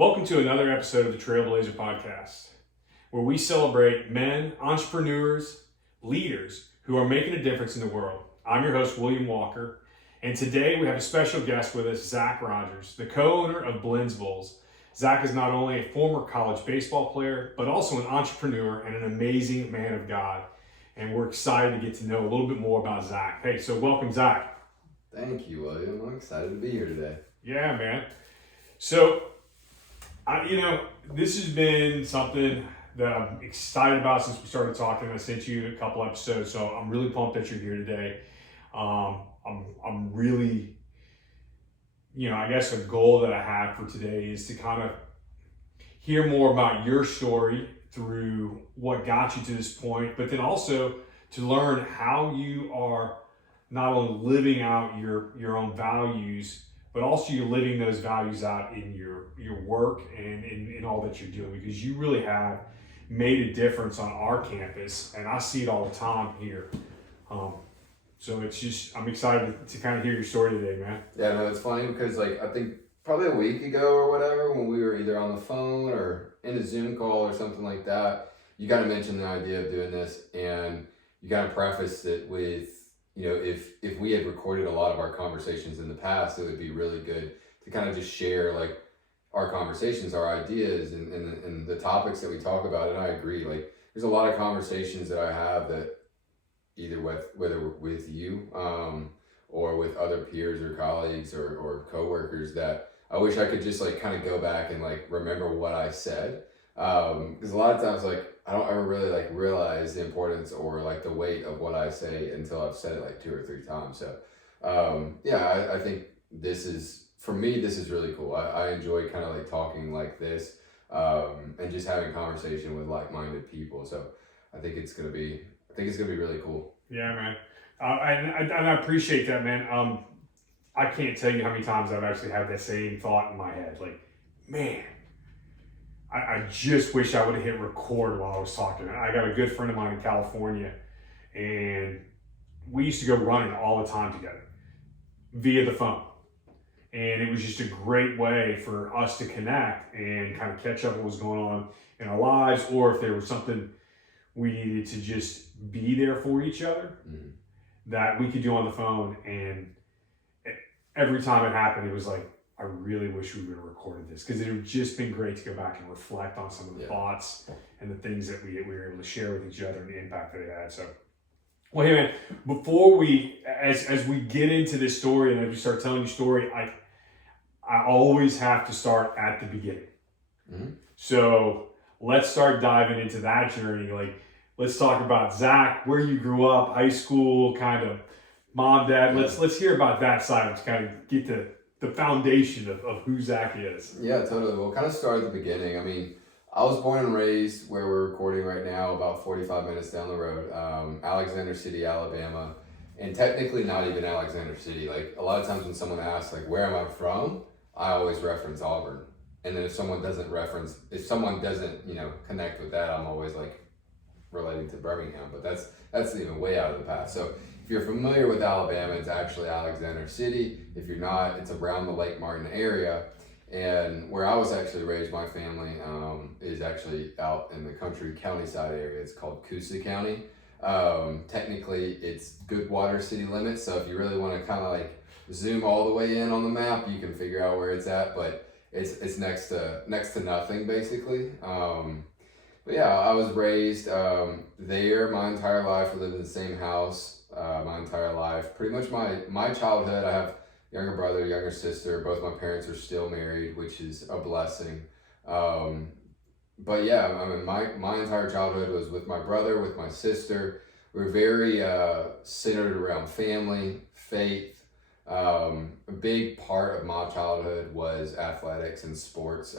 Welcome to another episode of the Trailblazers Podcast, where we celebrate men, entrepreneurs, leaders who are making a difference in the world. I'm your host, William Walker, and today we have a special guest with us, Zac Rogers, the co-owner of Blenz Bowls. Zac is not only a former college baseball player, but also an entrepreneur and an amazing man of God. And we're excited to get to know a little bit more about Zac. Hey, so welcome, Zac. Thank you, William. I'm excited to be here today. Yeah, man. So, this has been something that I'm excited about since we started talking. I sent you a couple episodes, so I'm really pumped that you're here today. I'm really, I guess a goal that I have for today is to kind of hear more about your story through what got you to this point, but then also to learn how you are not only living out your own values, but also you're living those values out in your work and in all that you're doing, because you really have made a difference on our campus, and I see it all the time here. So it's just, I'm excited to kind of hear your story today, man. Yeah, no, it's funny because I think probably a week ago or whatever, when we were either on the phone or in a Zoom call or something like that, you kind of mentioned the idea of doing this, and you kind of prefaced it with, if we had recorded a lot of our conversations in the past, it would be really good to kind of just share our conversations, our ideas, and the topics that we talk about. And I agree, there's a lot of conversations that I have that either whether with you or with other peers or colleagues or coworkers that I wish I could just kind of go back and remember what I said. Because a lot of times I don't ever really realize the importance or the weight of what I say until I've said it 2 or 3 times. So I think this is, for me, this is really cool. I enjoy kind of talking like this and just having conversation with like-minded people. So I think it's gonna be really cool. Yeah, man. And I appreciate that, man. I can't tell you how many times I've actually had that same thought in my head. Man, I just wish I would have hit record while I was talking. I got a good friend of mine in California, and we used to go running all the time together via the phone. And it was just a great way for us to connect and kind of catch up what was going on in our lives, or if there was something we needed to just be there for each other, that we could do on the phone. And every time it happened, it was I really wish we would have recorded this, because it would just been great to go back and reflect on some of the thoughts and the things that we were able to share with each other and the impact that it had. So, well, hey man, before we, as we get into this story and as we start telling you story, I always have to start at the beginning. So let's start diving into that journey. Let's talk about Zac, where you grew up, high school, kind of mom, dad. Let's hear about that side to kind of get the foundation of who Zac is. Yeah, totally. We'll kind of start at the beginning. I mean, I was born and raised where we're recording right now, about 45 minutes down the road, Alexander City, Alabama. And technically not even Alexander City. A lot of times when someone asks, where am I from? I always reference Auburn. And then if someone doesn't, connect with that, I'm always relating to Birmingham. But that's even way out of the past. So if you're familiar with Alabama, it's actually Alexander City. If you're not, it's around the Lake Martin area. And where I was actually raised, my family is actually out in the country county side area. It's called Coosa County. Technically, it's Goodwater city limits. So if you really want to kind of zoom all the way in on the map, you can figure out where it's at. But it's next to nothing, basically. But yeah, I was raised there my entire life. We lived in the same house my entire life. Pretty much my childhood, I have younger brother, younger sister. Both my parents are still married, which is a blessing. But yeah, I mean, my entire childhood was with my brother, with my sister. We were very centered around family, faith. A big part of my childhood was athletics and sports.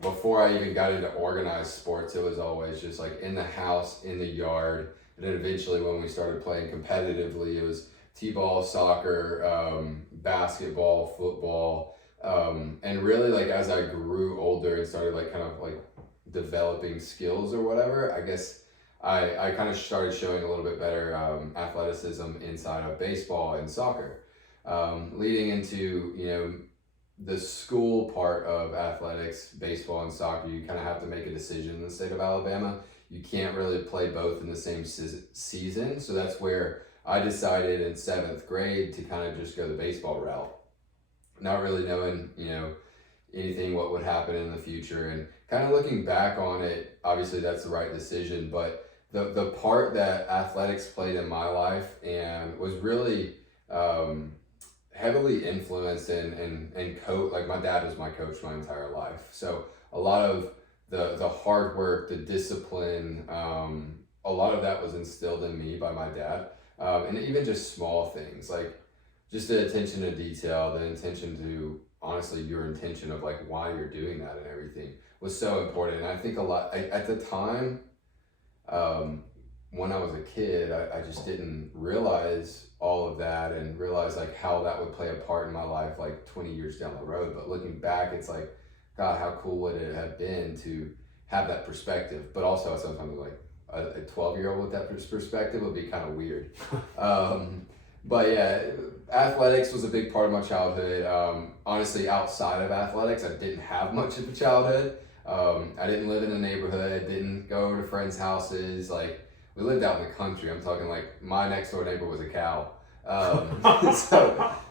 Before I even got into organized sports, it was always just in the house, in the yard. And then eventually when we started playing competitively, it was t-ball, soccer, basketball, football. And really as I grew older and started developing skills or whatever, I guess I kind of started showing a little bit better athleticism inside of baseball and soccer. Leading into, the school part of athletics, baseball and soccer, you kind of have to make a decision in the state of Alabama. You can't really play both in the same season. So that's where I decided in 7th grade to kind of just go the baseball route. Not really knowing, anything what would happen in the future, and kind of looking back on it, obviously that's the right decision, but the part that athletics played in my life and was really heavily influenced and coach, like my dad was my coach my entire life. So a lot of the hard work, the discipline, a lot of that was instilled in me by my dad. And even just small things, like just the attention to detail, the intention to, honestly, your intention of like why you're doing that and everything was so important. And I think a lot, at the time, when I was a kid, I just didn't realize all of that and realize like how that would play a part in my life like 20 years down the road. But looking back, it's like, God, how cool would it have been to have that perspective? But also sometimes like a 12-year-old with that perspective would be kind of weird. But yeah, athletics was a big part of my childhood. Honestly, outside of athletics, I didn't have much of a childhood. I didn't live in a neighborhood, didn't go over to friends' houses. Like, we lived out in the country. I'm talking like my next door neighbor was a cow.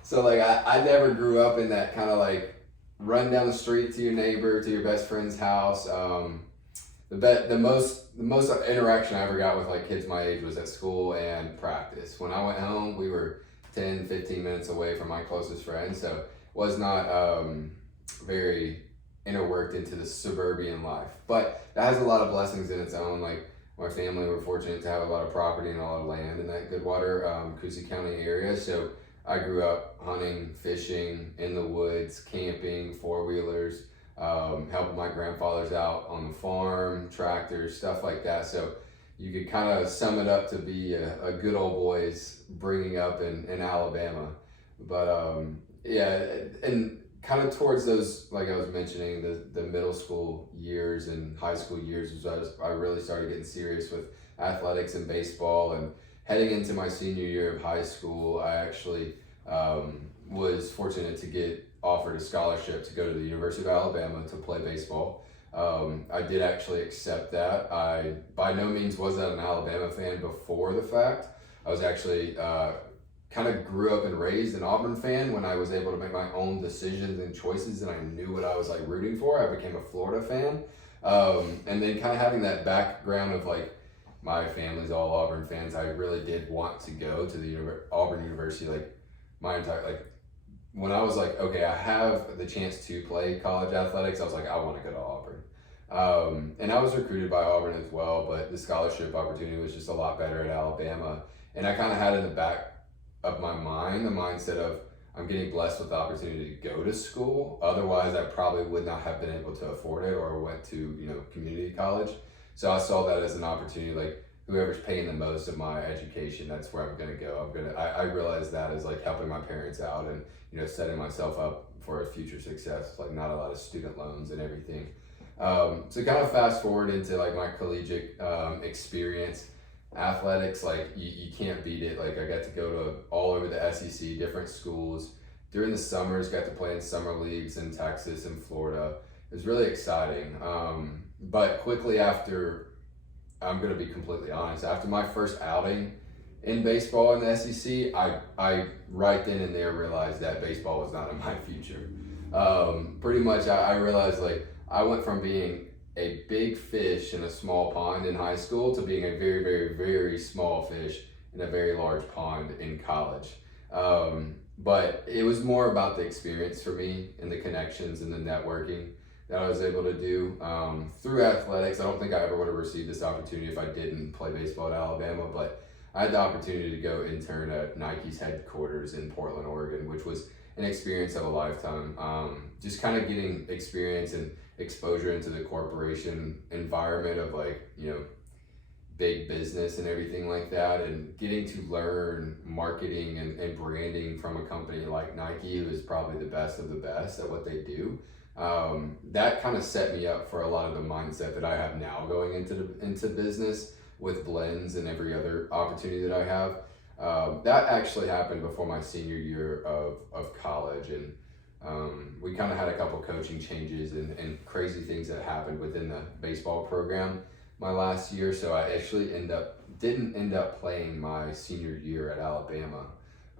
So like I never grew up in that kind of like run down the street to your neighbor, to your best friend's house. The most interaction I ever got with like kids my age was at school and practice. When I went home, we were 10, 15 minutes away from my closest friends, so was not very interworked into the suburban life. But that has a lot of blessings in its own. Like, my family were fortunate to have a lot of property and a lot of land in that Goodwater, Coosa County area. So I grew up hunting, fishing, in the woods, camping, four-wheelers, helping my grandfathers out on the farm, tractors, stuff like that. So you could kind of sum it up to be a good old boys bringing up in Alabama. But yeah, and kind of towards those, like I was mentioning, the middle school years and high school years, I really started getting serious with athletics and baseball. And heading into my senior year of high school, I actually was fortunate to get offered a scholarship to go to the University of Alabama to play baseball. I did actually accept that. I by no means was an Alabama fan before the fact. I was actually kind of grew up and raised an Auburn fan. When I was able to make my own decisions and choices and I knew what I was like rooting for, I became a Florida fan. And then kind of having that background of like, my family's all Auburn fans, I really did want to go to the Auburn University, like my entire, like when I was like, okay, I have the chance to play college athletics, I was like, I want to go to Auburn. And I was recruited by Auburn as well, but the scholarship opportunity was just a lot better at Alabama. And I kind of had in the back of my mind the mindset of, I'm getting blessed with the opportunity to go to school. Otherwise, I probably would not have been able to afford it or went to, community college. So I saw that as an opportunity, like whoever's paying the most of my education, that's where I'm going to go. I realized that as like helping my parents out and, setting myself up for a future success, like not a lot of student loans and everything. So kind of fast forward into like my collegiate experience. Athletics, like you can't beat it. Like I got to go to all over the SEC, different schools. During the summers, got to play in summer leagues in Texas and Florida. It was really exciting. But quickly after, I'm going to be completely honest, after my first outing in baseball in the SEC, I right then and there realized that baseball was not in my future. Pretty much I realized like I went from being a big fish in a small pond in high school to being a very, very, very small fish in a very large pond in college. But it was more about the experience for me and the connections and the networking that I was able to do through athletics. I don't think I ever would have received this opportunity if I didn't play baseball at Alabama, but I had the opportunity to go intern at Nike's headquarters in Portland, Oregon, which was an experience of a lifetime. Just kind of getting experience and exposure into the corporation environment of like, big business and everything like that, and getting to learn marketing and branding from a company like Nike, who is probably the best of the best at what they do. That kind of set me up for a lot of the mindset that I have now going into business with Blenz and every other opportunity that I have. That actually happened before my senior year of college, and We kind of had a couple coaching changes and crazy things that happened within the baseball program my last year. So I actually didn't end up playing my senior year at Alabama.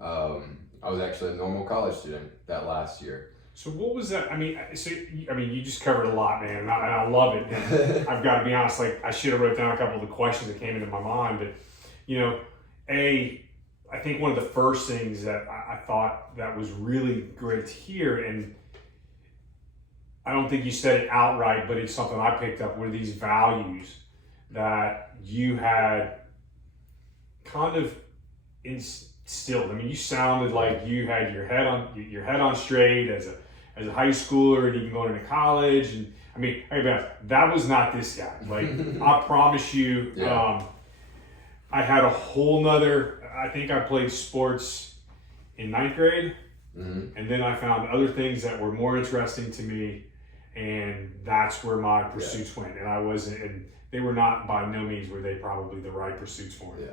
I was actually a normal college student that last year. So what was that? I mean, you just covered a lot, man, and I love it. And I've got to be honest, like I should have wrote down a couple of the questions that came into my mind, but I think one of the first things that I thought that was really great to hear, and I don't think you said it outright, but it's something I picked up, were these values that you had kind of instilled. I mean, you sounded like you had your head on straight as a high schooler, and even going into college. And I mean, that was not this guy. Like I promise you, I had a whole nother. I think I played sports in 9th grade, and then I found other things that were more interesting to me, and that's where my pursuits went. And I wasn't, and they were not, by no means were they probably the right pursuits for me.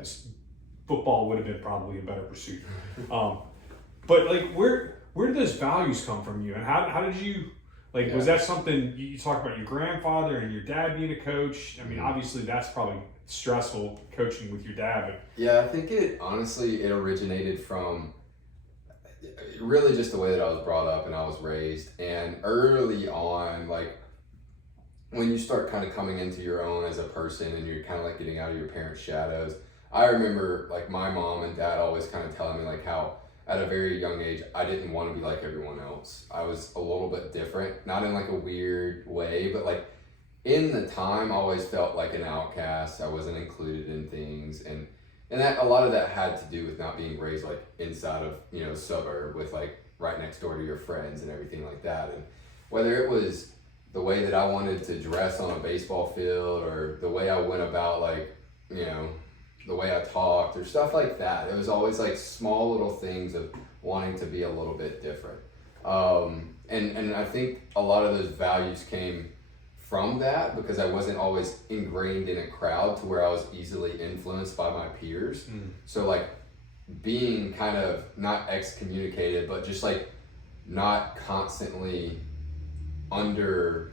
Football would have been probably a better pursuit. But like, where did those values come from you, and how did you, like, was that something you talk about your grandfather and your dad being a coach? I mean, obviously that's probably stressful coaching with your dad, but yeah, I think it originated from really just the way that I was brought up and I was raised. And early on, like when you start kind of coming into your own as a person and you're kind of like getting out of your parents' shadows, I remember like my mom and dad always kind of telling me like how at a very young age I didn't want to be like everyone else. I was a little bit different, not in like a weird way, but like in the time I always felt like an outcast. I wasn't included in things, and that a lot of that had to do with not being raised like inside of a suburb with like right next door to your friends and everything like that. And whether it was the way that I wanted to dress on a baseball field or the way I went about like the way I talked or stuff like that, it was always like small little things of wanting to be a little bit different. And I think a lot of those values came from that because I wasn't always ingrained in a crowd to where I was easily influenced by my peers. So like being kind of not excommunicated, but just like not constantly under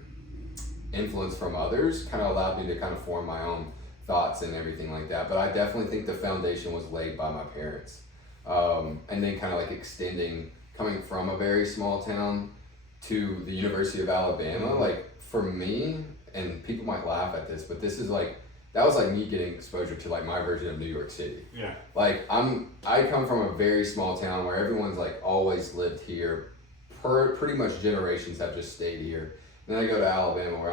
influence from others kind of allowed me to kind of form my own thoughts and everything like that. But I definitely think the foundation was laid by my parents. And then kind of like extending, coming from a very small town to the University of Alabama, like for me, and people might laugh at this, but this is like, that was like me getting exposure to like my version of New York City. Yeah. Like I come from a very small town where everyone's like always lived here. Pretty much generations have just stayed here. Then I go to Alabama where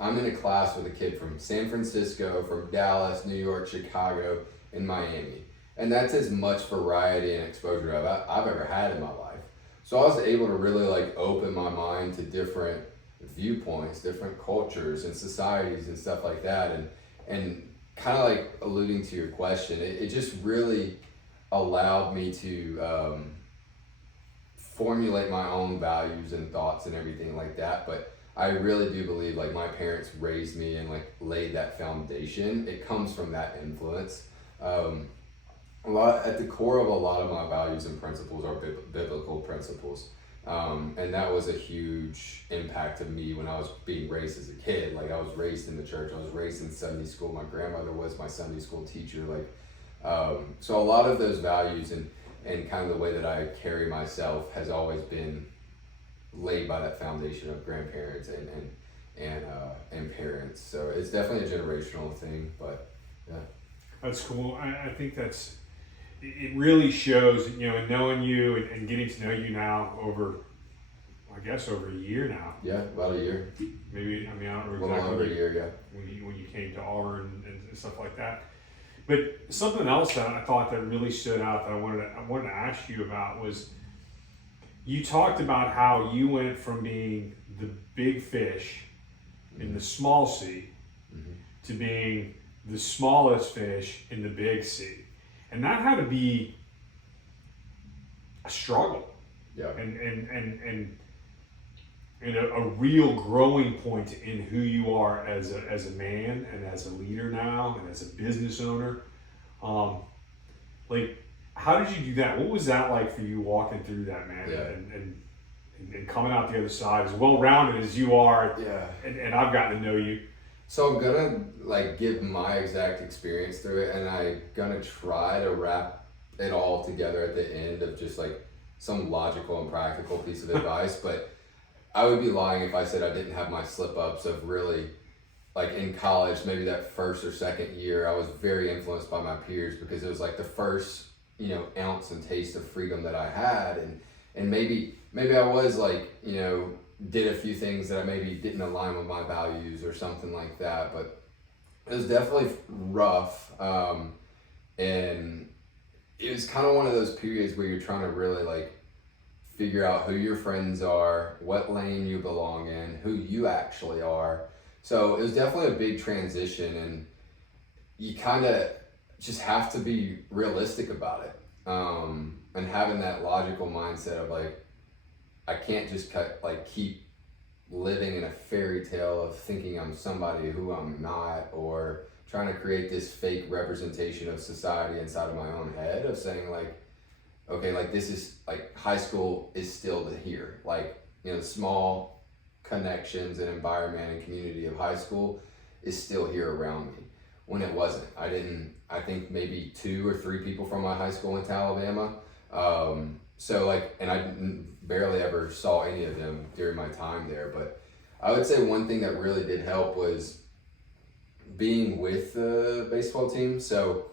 I'm in a class with a kid from San Francisco, from Dallas, New York, Chicago, and Miami. And that's as much variety and exposure I've ever had in my life. So I was able to really like open my mind to different viewpoints, different cultures and societies and stuff like that. And kind of like alluding to your question, it just really allowed me to formulate my own values and thoughts and everything like that. But I really do believe like my parents raised me and like laid that foundation. It comes from that influence. At the core of a lot of my values and principles are biblical principles. And that was a huge impact to me when I was being raised as a kid. Like I was raised in the church, I was raised in Sunday school. My grandmother was my Sunday school teacher. So a lot of those values and kind of the way that I carry myself has always been laid by that foundation of grandparents and parents. So it's definitely a generational thing, but yeah. That's cool. I think it really shows, in knowing you and getting to know you now over a year now. Yeah, about a year. Maybe, I don't know exactly. A little over a year, yeah. When you came to Auburn and stuff like that. But something else that I thought that really stood out that I wanted to ask you about was, you talked about how you went from being the big fish in the small sea to being the smallest fish in the big sea. And that had to be a struggle. Yeah. And a real growing point in who you are as a man and as a leader now and as a business owner. How did you do that? What was that like for you walking through that, man? Yeah. And and coming out the other side as well-rounded as you are. Yeah. And I've gotten to know you. So I'm gonna like give my exact experience through it, and I'm gonna try to wrap it all together at the end of just like some logical and practical piece of advice. But I would be lying if I said I didn't have my slip-ups of really, like in college, maybe that first or second year, I was very influenced by my peers because it was like the first, ounce and taste of freedom that I had. And maybe I was like, did a few things that I maybe didn't align with my values or something like that. But it was definitely rough. And it was kind of one of those periods where you're trying to really like figure out who your friends are, what lane you belong in, who you actually are. So it was definitely a big transition, and you kind of just have to be realistic about it. And having that logical mindset of like, I can't just keep living in a fairy tale of thinking I'm somebody who I'm not, or trying to create this fake representation of society inside of my own head of saying like, okay, like this is like high school is still here. Like, the small connections and environment and community of high school is still here around me, when it wasn't. I think maybe 2 or 3 people from my high school went to Alabama. So like, and I barely ever saw any of them during my time there. But I would say one thing that really did help was being with the baseball team. So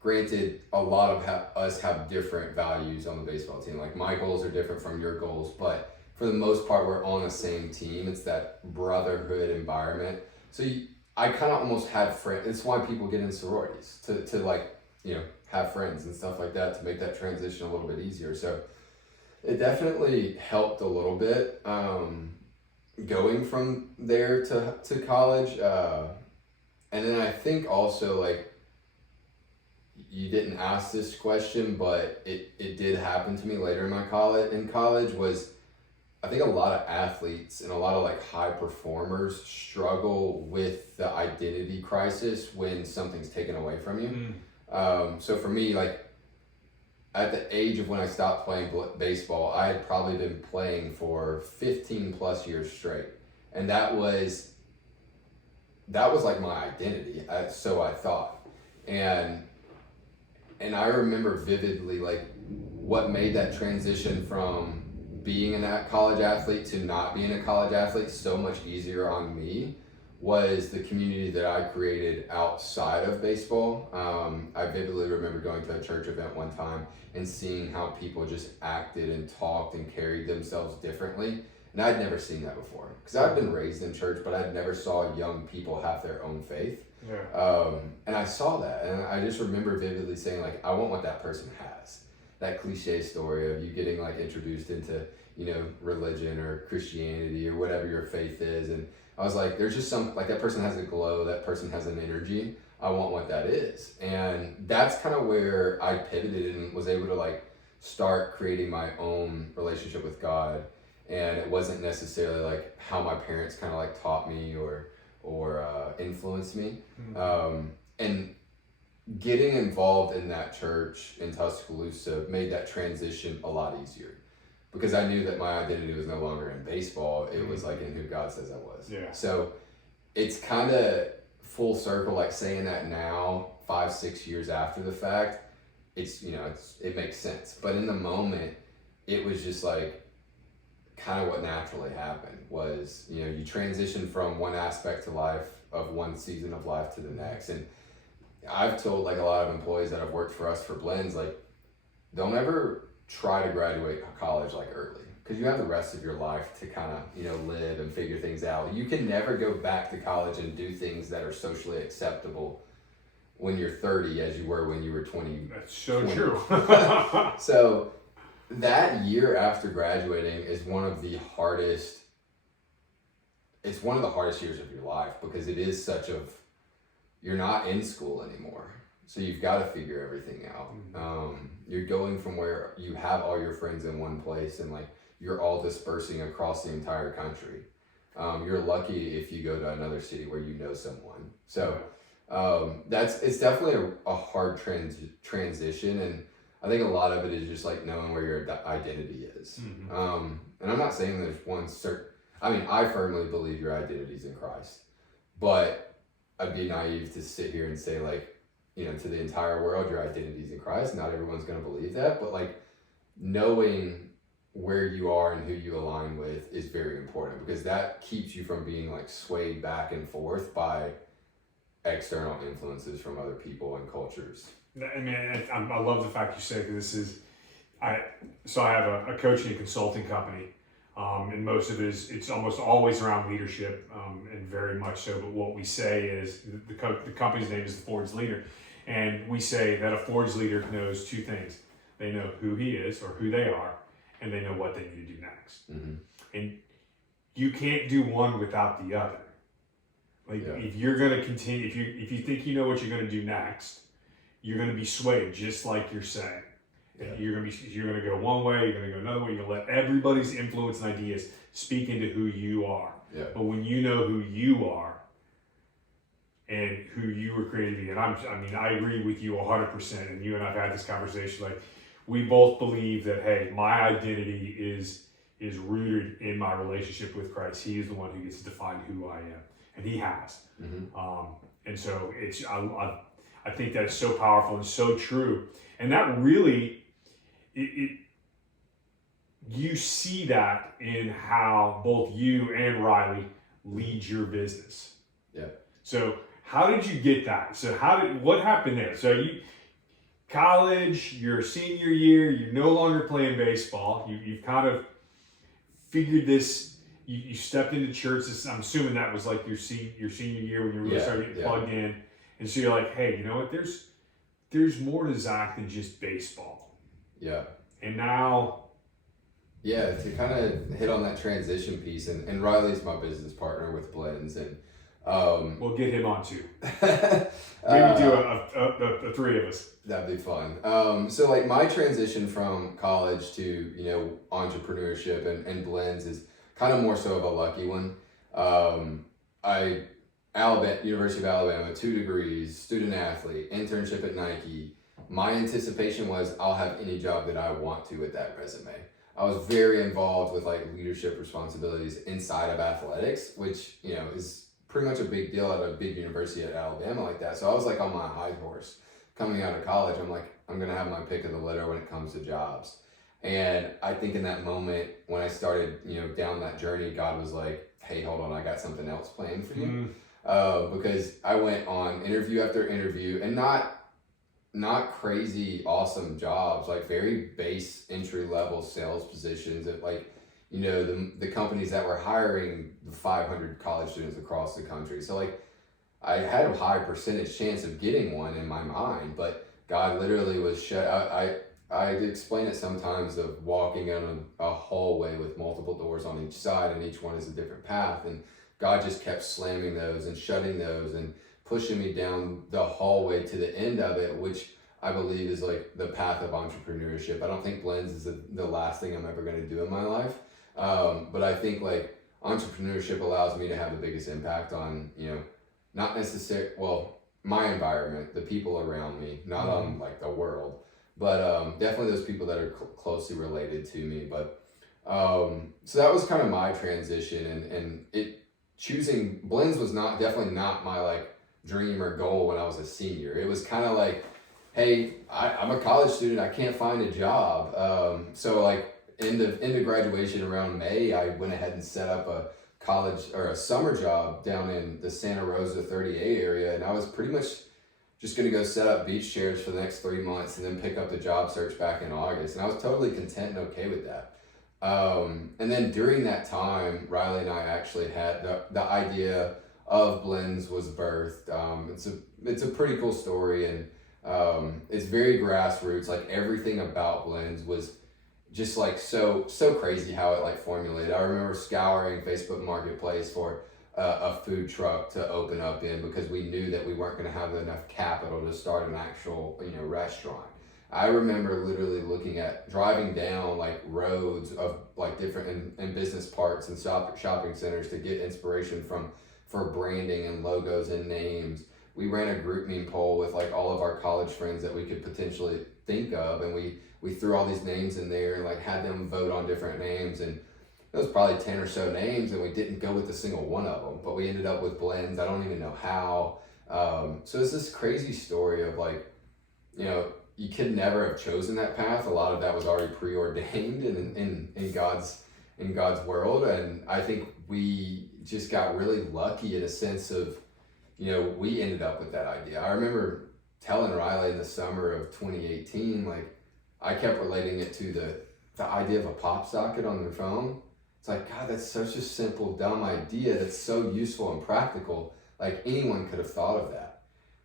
granted, a lot of us have different values on the baseball team. Like my goals are different from your goals, but for the most part, we're on the same team. It's that brotherhood environment. So I kind of almost had friends. It's why people get in sororities to like, have friends and stuff like that to make that transition a little bit easier. So it definitely helped a little bit going from there to college. And then I think also like, you didn't ask this question, but it did happen to me later in college was, I think a lot of athletes and a lot of like high performers struggle with the identity crisis when something's taken away from you. So for me, like at the age of when I stopped playing baseball, I had probably been playing for 15 plus years straight. And that was like my identity. So I thought. And I remember vividly like what made that transition from being a college athlete to not being a college athlete so much easier on me was the community that I created outside of baseball. I vividly remember going to a church event one time and seeing how people just acted and talked and carried themselves differently. And I'd never seen that before because I'd been raised in church, but I never saw young people have their own faith. Yeah. And I saw that, and I just remember vividly saying like, I want what that person has. That cliche story of you getting like introduced into, religion or Christianity or whatever your faith is. And I was like, there's just like that person has a glow, that person has an energy. I want what that is. And that's kind of where I pivoted and was able to like start creating my own relationship with God. And it wasn't necessarily like how my parents kind of like taught me or influenced me. And getting involved in that church in Tuscaloosa made that transition a lot easier because I knew that my identity was no longer in baseball. It was like in who God says I was. Yeah. So it's kind of full circle, like saying that now 5-6 years after the fact, it makes sense. But in the moment, it was just like kind of what naturally happened was, you transition from one aspect to life of one season of life to the next. And I've told like a lot of employees that have worked for us for Blenz, like don't ever try to graduate college like early because you have the rest of your life to kind of, live and figure things out. You can never go back to college and do things that are socially acceptable when you're 30 as you were when you were 20. That's so 20. True. So that year after graduating is one of the hardest years of your life because it is you're not in school anymore. So you've got to figure everything out. You're going from where you have all your friends in one place and like you're all dispersing across the entire country. You're lucky if you go to another city where you know someone. So it's definitely a hard transition. And I think a lot of it is just like knowing where your identity is. And I'm not saying there's one certain, I mean, I firmly believe your identity is in Christ, but I'd be naive to sit here and say like, to the entire world, your identity is in Christ. Not everyone's going to believe that, but like knowing where you are and who you align with is very important, because that keeps you from being like swayed back and forth by external influences from other people and cultures. I mean, I love the fact you say this is, I have a coaching and consulting company, and most of it it's almost always around leadership, and very much so. But what we say is the company's name is the Forge Leader, and we say that a Forge Leader knows two things: they know who he is or who they are, and they know what they need to do next. And you can't do one without the other. Like if you're going to continue, if you think you know what you're going to do next, you're going to be swayed, just like you're saying. You're going to go one way, you're going to go another way. You're going to let everybody's influence and ideas speak into who you are. But when you know who you are and who you were created to be, and I agree with you 100%. And you and I've had this conversation. Like, we both believe that, hey, my identity is rooted in my relationship with Christ. He is the one who gets to define who I am, and He has. And so I think that is so powerful and so true. And that really, you see that in how both you and Riley lead your business. So how did you get that? So what happened there? So college, your senior year, you're no longer playing baseball. You've kind of figured this. You stepped into church. I'm assuming that was like your senior year when you really started getting plugged in. And so you're like, hey, you know what? There's more to Zac than just baseball. And now, to kind of hit on that transition piece, and Riley's my business partner with Blenz, and we'll get him on too. Maybe do a three of us. That'd be fun. So like my transition from college to entrepreneurship and Blenz is kind of more so of a lucky one. University of Alabama, 2 degrees, student athlete, internship at Nike. My anticipation was I'll have any job that I want to with that resume. I was very involved with like leadership responsibilities inside of athletics, which, is pretty much a big deal at a big university at Alabama like that. So I was like on my high horse coming out of college. I'm like, I'm going to have my pick of the litter when it comes to jobs. And I think in that moment when I started, down that journey, God was like, hey, hold on, I got something else planned for you. Because I went on interview after interview, and not crazy awesome jobs, like very base entry level sales positions at like, the companies that were hiring 500 college students across the country. So like I had a high percentage chance of getting one in my mind, but God literally was shut. I explain it sometimes of walking in a hallway with multiple doors on each side, and each one is a different path, and God just kept slamming those and shutting those and pushing me down the hallway to the end of it, which I believe is like the path of entrepreneurship. I don't think Blenz is the last thing I'm ever going to do in my life. But I think like entrepreneurship allows me to have the biggest impact on, not necessarily, my environment, the people around me, not on like the world, but definitely those people that are closely related to me. But so that was kind of my transition, and choosing Blenz was definitely not my like dream or goal when I was a senior. It was kind of like, hey, I'm a college student, I can't find a job. So like into graduation around May, I went ahead and set up a college or a summer job down in the Santa Rosa 38 area, and I was pretty much just going to go set up beach chairs for the next 3 months and then pick up the job search back in August, and I was totally content and okay with that. And then during that time, Riley and I actually had the idea of Blenz was birthed. It's a pretty cool story, and it's very grassroots. Like everything about Blenz was just like so crazy how it like formulated. I remember scouring Facebook Marketplace for a food truck to open up in, because we knew that we weren't going to have enough capital to start an actual restaurant. I remember literally driving down like roads of like different and business parks and shopping centers to get inspiration for branding and logos and names. We ran a GroupMe poll with like all of our our college friends that we could potentially think of, and we threw all these names in there and like had them vote on different names, and it was probably 10 or so names, and we didn't go with a single one of them, but we ended up with Blenz. I don't even know how. So it's this crazy story of like, you know, you could never have chosen that path. A lot of that was already preordained in God's world, and I think we just got really lucky in a sense of, you know, we ended up with that idea. I remember telling Riley in the summer of 2018, like, I kept relating it to the idea of a pop socket on their phone. It's like, God, that's such a simple, dumb idea that's so useful and practical. Like, anyone could have thought of that.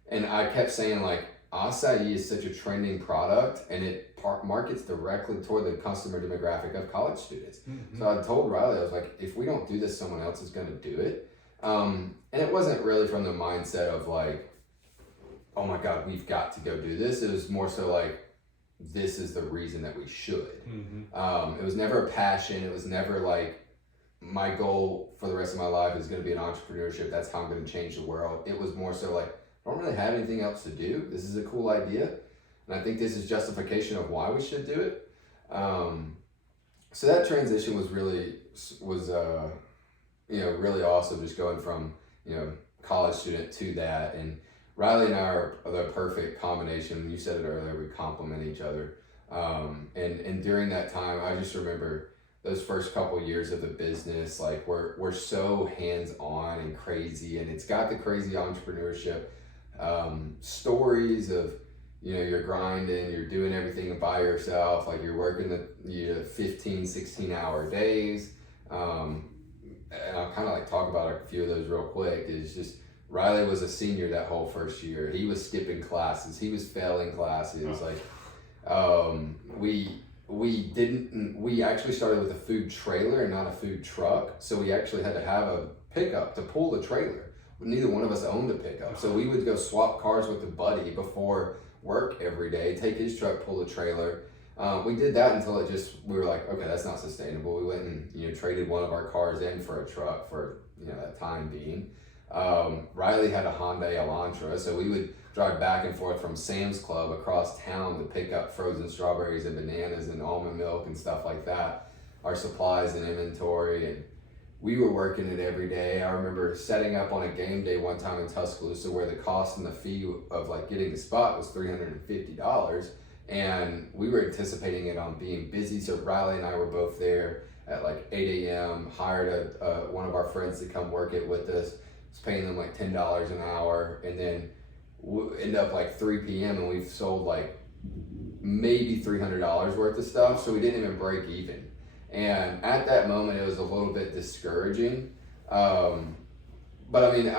And I kept saying, like, acai is such a trending product, and it markets directly toward the customer demographic of college students. Mm-hmm. So I told Riley, I was like, if we don't do this, someone else is going to do it. And it wasn't really from the mindset of like, oh my God, we've got to go do this. It was more so like, this is the reason that we should. Mm-hmm. It was never a passion. It was never like, my goal for the rest of my life is going to be an entrepreneurship. That's how I'm going to change the world. It was more so like, I don't really have anything else to do. This is a cool idea. And I think this is justification of why we should do it. So that transition was really really awesome, just going from, you know, college student to that. And Riley and I are the perfect combination. You said it earlier, we complement each other. And during that time, I just remember those first couple years of the business, like we're so hands-on and crazy, and it's got the crazy entrepreneurship stories of, you know, you're grinding, you're doing everything by yourself, like you're working the 15, 16 hour days. And I'll kind of like talk about a few of those real quick. Is just, Riley was a senior that whole first year. He was skipping classes. He was failing classes. Oh. Like, we actually started with a food trailer and not a food truck. So we actually had to have a pickup to pull the trailer. Neither one of us owned a pickup. So we would go swap cars with a buddy before work every day, take his truck, pull the trailer. We did that until we were like, okay, that's not sustainable. We went and, you know, traded one of our cars in for a truck for, you know, that time being. Riley had a Hyundai Elantra, so we would drive back and forth from Sam's Club across town to pick up frozen strawberries and bananas and almond milk and stuff like that, our supplies and inventory, and we were working it every day. I remember setting up on a game day one time in Tuscaloosa where the cost and the fee of like getting the spot was $350. And we were anticipating it on being busy. So Riley and I were both there at like 8 a.m., hired one of our friends to come work it with us, was paying them like $10 an hour. And then we end up like 3 p.m. and we've sold like maybe $300 worth of stuff. So we didn't even break even. And at that moment, it was a little bit discouraging. But I mean,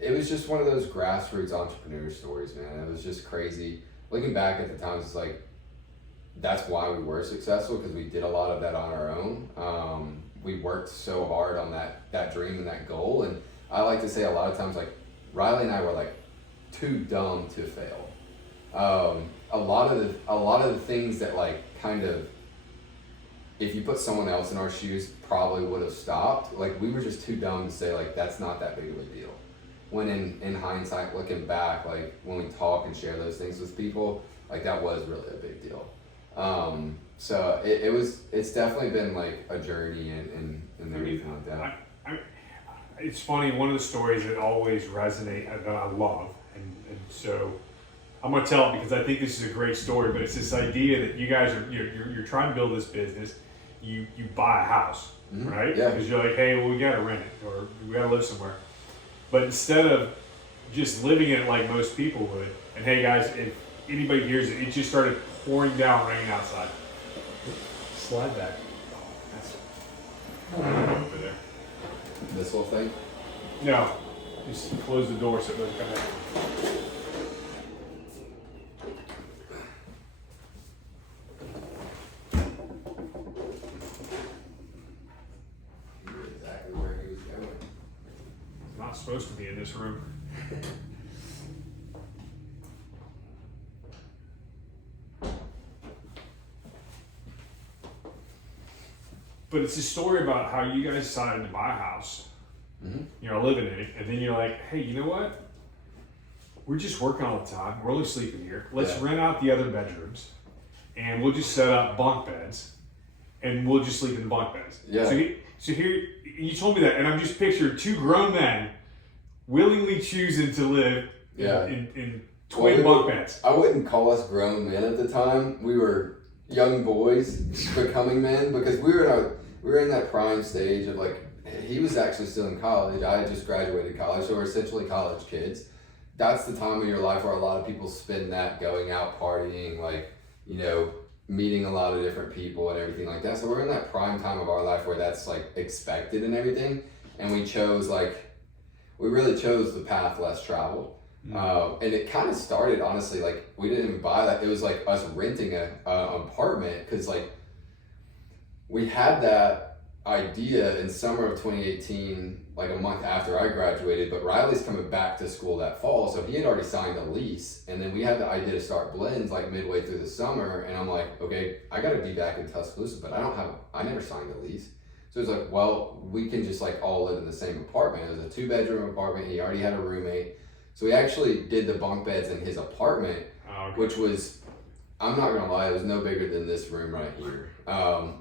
it was just one of those grassroots entrepreneur stories, man. It was just crazy. Looking back at the times, it's like, that's why we were successful, because we did a lot of that on our own. We worked so hard on that dream and that goal. And I like to say a lot of times, like, Riley and I were like too dumb to fail. A lot of the things that like kind of, if you put someone else in our shoes, probably would have stopped. Like, we were just too dumb to say like, that's not that big of a deal. When in hindsight, looking back, like when we talk and share those things with people, like that was really a big deal. So it's definitely been like a journey and everything like that. It's funny, one of the stories that always resonate, that I love, and so I'm gonna tell it because I think this is a great story, but it's this idea that you guys you're trying to build this business, you buy a house, mm-hmm. right? Yeah. Because you're like, hey, well, we gotta rent it, or we gotta live somewhere. But instead of just living in it like most people would, and hey guys, if anybody hears it, it just started pouring down rain outside. Slide back. That's over there. This whole thing? No, just close the door so it doesn't come out. Supposed to be in this room. But it's a story about how you guys decided to buy a house, mm-hmm. you know, living in it, and then you're like, hey, you know what? we're just working all the time. We're only sleeping here. Let's rent out the other bedrooms, and we'll just set up bunk beds, and we'll just sleep in the bunk beds. Yeah. So here, you told me that, and I'm just picturing two grown men willingly choosing to live in twin bunk beds. I wouldn't call us grown men at the time. We were young boys becoming men, because we were in that prime stage of like, he was actually still in college. I had just graduated college, so we're essentially college kids. That's the time of your life where a lot of people spend that going out partying, like, you know, meeting a lot of different people and everything like that. So we're in that prime time of our life where that's like expected and everything. And we really chose the path less traveled. And it kind of started, honestly, like, we didn't even buy that. It was like us renting an apartment, because like we had that idea in summer of 2018, like a month after I graduated, but Riley's coming back to school that fall, so he had already signed a lease. And then we had the idea to start Blenz like midway through the summer, and I'm like, okay, I gotta be back in Tuscaloosa, but I never signed a lease. So it's like, well, we can just like all live in the same apartment. It was a 2-bedroom apartment. He already had a roommate. So we actually did the bunk beds in his apartment, which was, I'm not gonna lie, it was no bigger than this room right here.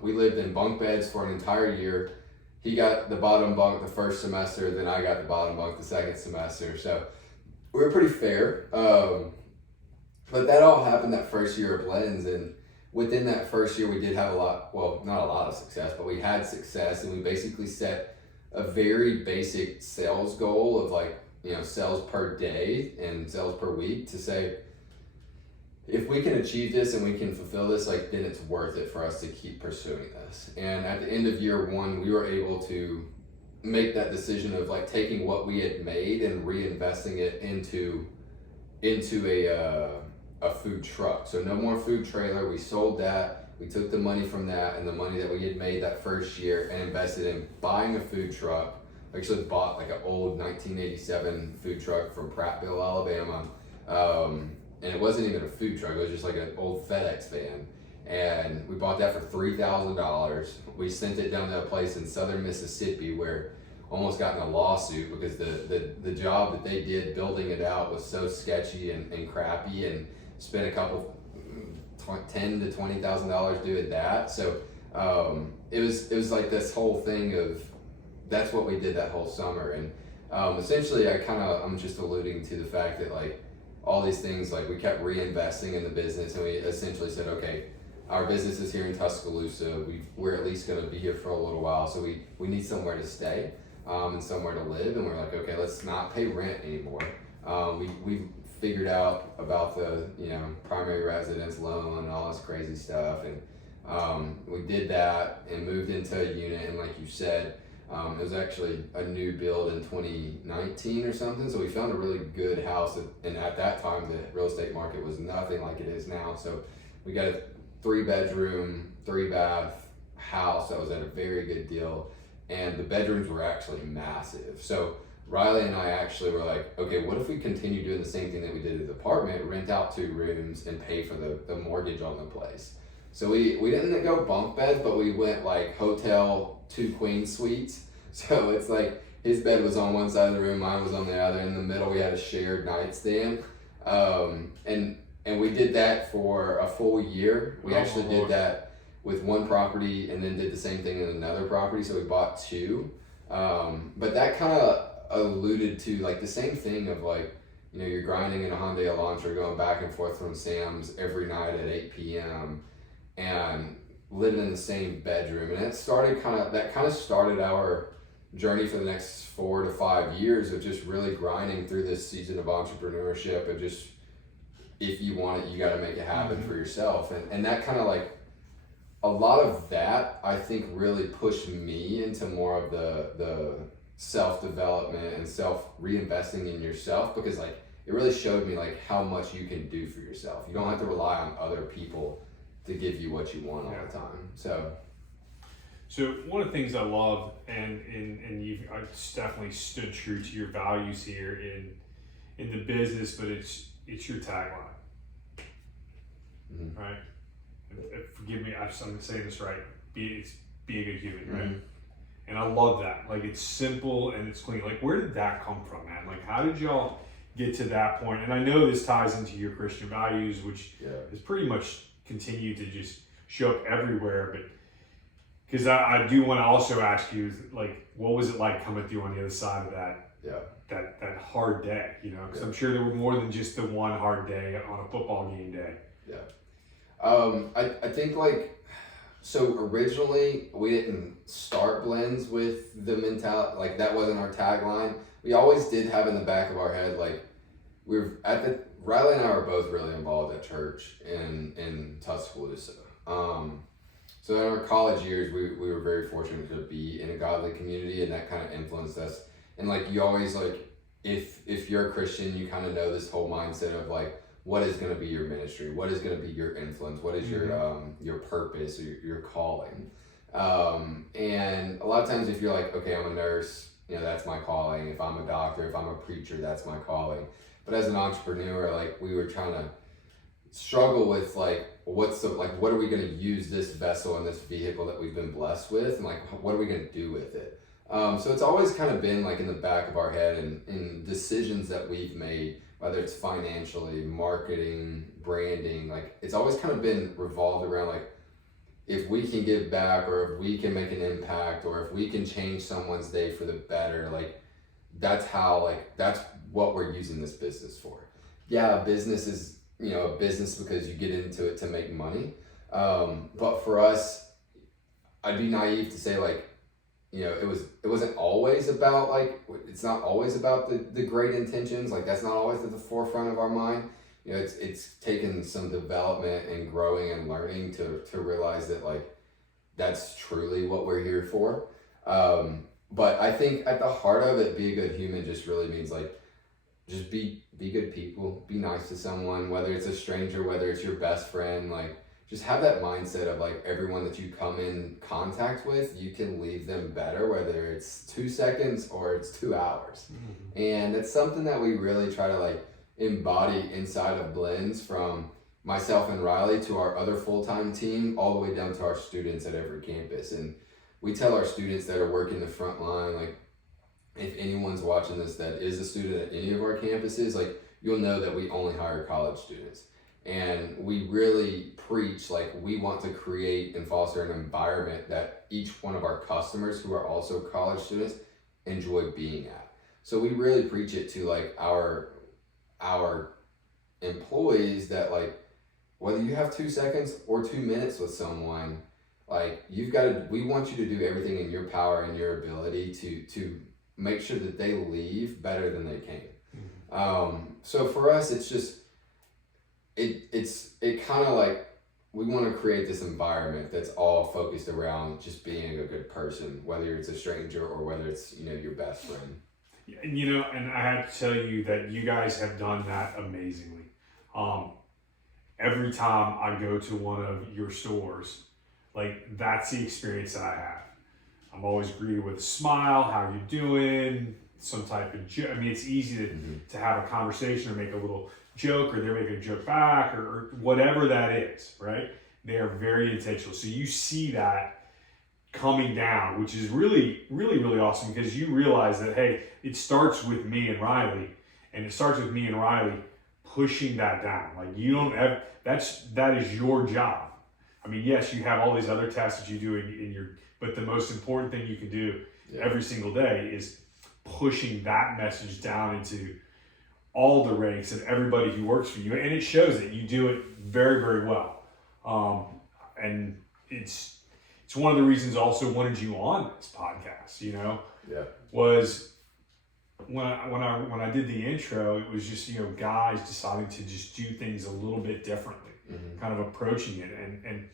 We lived in bunk beds for an entire year. He got the bottom bunk the first semester, then I got the bottom bunk the second semester. So we were pretty fair. But that all happened that first year of Blenz, and within that first year we did have not a lot of success, but we had success, and we basically set a very basic sales goal of like, you know, sales per day and sales per week, to say, if we can achieve this and we can fulfill this, like, then it's worth it for us to keep pursuing this. And at the end of year one, we were able to make that decision of like taking what we had made and reinvesting it into a food truck. So no more food trailer. We sold that. We took the money from that and the money that we had made that first year and invested in buying a food truck. I actually bought like an old 1987 food truck from Prattville, Alabama. And it wasn't even a food truck, it was just like an old FedEx van. And we bought that for $3,000. We sent it down to a place in southern Mississippi where almost got in a lawsuit because the job that they did building it out was so sketchy and crappy, and spent a couple $10,000 to $20,000 doing that. So it was like this whole thing of, that's what we did that whole summer. And essentially I'm just alluding to the fact that like all these things, like we kept reinvesting in the business, and we essentially said, okay, our business is here in Tuscaloosa. We're at least going to be here for a little while, so we need somewhere to stay and somewhere to live. And we're like, okay, let's not pay rent anymore. We figured out about the primary residence loan and all this crazy stuff, and we did that and moved into a unit. And like you said, it was actually a new build in 2019 or something, so we found a really good house, and at that time the real estate market was nothing like it is now. So we got a 3-bedroom, 3-bath house that was at a very good deal, and the bedrooms were actually massive. So Riley and I actually were like, okay, what if we continue doing the same thing that we did at the apartment, rent out 2 rooms and pay for the mortgage on the place. So we didn't go bunk beds, but we went like hotel 2 queen suites. So it's like his bed was on one side of the room, mine was on the other. In the middle we had a shared nightstand. And we did that for a full year. We actually did that with one property and then did the same thing in another property. So we bought 2. But that kind of alluded to like the same thing of like, you're grinding in a Hyundai Elantra, going back and forth from Sam's every night at 8 p.m. and living in the same bedroom. And that kind of started our journey for the next 4 to 5 years of just really grinding through this season of entrepreneurship, and just, if you want it, you got to make it happen for yourself. And that kind of like, a lot of that I think really pushed me into more of the self-development and reinvesting in yourself, because like it really showed me like how much you can do for yourself. You don't have to rely on other people to give you what you want all the time. So one of the things I love, and you've definitely stood true to your values here in the business, but it's your tagline, right? Forgive me, I'm going to say this right. Be a good human, right? And I love that. Like, it's simple and it's clean. Like, where did that come from, man? Like, how did y'all get to that point. And I know this ties into your Christian values, which has pretty much continued to just show up everywhere. But because I do want to also ask you, like, what was it like coming through on the other side of that? That hard day, you know, because I'm sure there were more than just the one hard day on a football game day. I think, like, so originally we didn't start Blenz with the mentality, like that wasn't our tagline. We always did have in the back of our head, like, Riley and I were both really involved at church in Tuscaloosa. So in our college years, we were very fortunate to be in a godly community, and that kind of influenced us. And like, you always, like, if you're a Christian, you kind of know this whole mindset of like, what is going to be your ministry? What is going to be your influence? What is your purpose or your calling? And a lot of times if you're like, okay, I'm a nurse, you know, that's my calling. If I'm a doctor, if I'm a preacher, that's my calling. But as an entrepreneur, like, we were trying to struggle with like, what are we going to use this vessel and this vehicle that we've been blessed with? And like, what are we going to do with it? So it's always kind of been like in the back of our head, and in decisions that we've made, whether it's financially, marketing, branding, like, it's always kind of been revolved around like, if we can give back, or if we can make an impact, or if we can change someone's day for the better, like, that's what we're using this business for. Yeah, business is, you know, a business because you get into it to make money. But for us, I'd be naive to say like, you know, it wasn't always about like, it's not always about the great intentions. Like, that's not always at the forefront of our mind. You know, it's taken some development and growing and learning to realize that like, that's truly what we're here for. But I think at the heart of it, be a good human just really means like, just be good people, be nice to someone, whether it's a stranger, whether it's your best friend, like, just have that mindset of like, everyone that you come in contact with, you can leave them better, whether it's 2 seconds or it's 2 hours. Mm-hmm. And it's something that we really try to like embody inside of Blenz, from myself and Riley to our other full-time team, all the way down to our students at every campus. And we tell our students that are working the front line, like, if anyone's watching this that is a student at any of our campuses, like, you'll know that we only hire college students. And we really preach, like, we want to create and foster an environment that each one of our customers who are also college students enjoy being at. So we really preach it to like our employees that like, whether you have 2 seconds or 2 minutes with someone, like, we want you to do everything in your power and your ability to make sure that they leave better than they came. Mm-hmm. So for us, it's just, it kind of like, we want to create this environment that's all focused around just being a good person, whether it's a stranger or whether it's, you know, your best friend. And, you know, and I have to tell you that you guys have done that amazingly. Every time I go to one of your stores, like, that's the experience that I have. I'm always greeted with a smile. How are you doing? Some type of joke. I mean, it's easy to have a conversation or make a little joke, or they're making a joke back, or whatever that is, right? They are very intentional. So you see that coming down, which is really, really, really awesome, because you realize that, hey, it starts with me and Riley, and it starts with me and Riley pushing that down. Like, you don't have, that is your job. I mean, yes, you have all these other tasks that you do in your, but the most important thing you can do every single day is pushing that message down into all the ranks of everybody who works for you. And it shows that you do it very, very well. And it's one of the reasons I also wanted you on this podcast, you know, was when I did the intro, it was just, you know, guys deciding to just do things a little bit differently, kind of approaching it.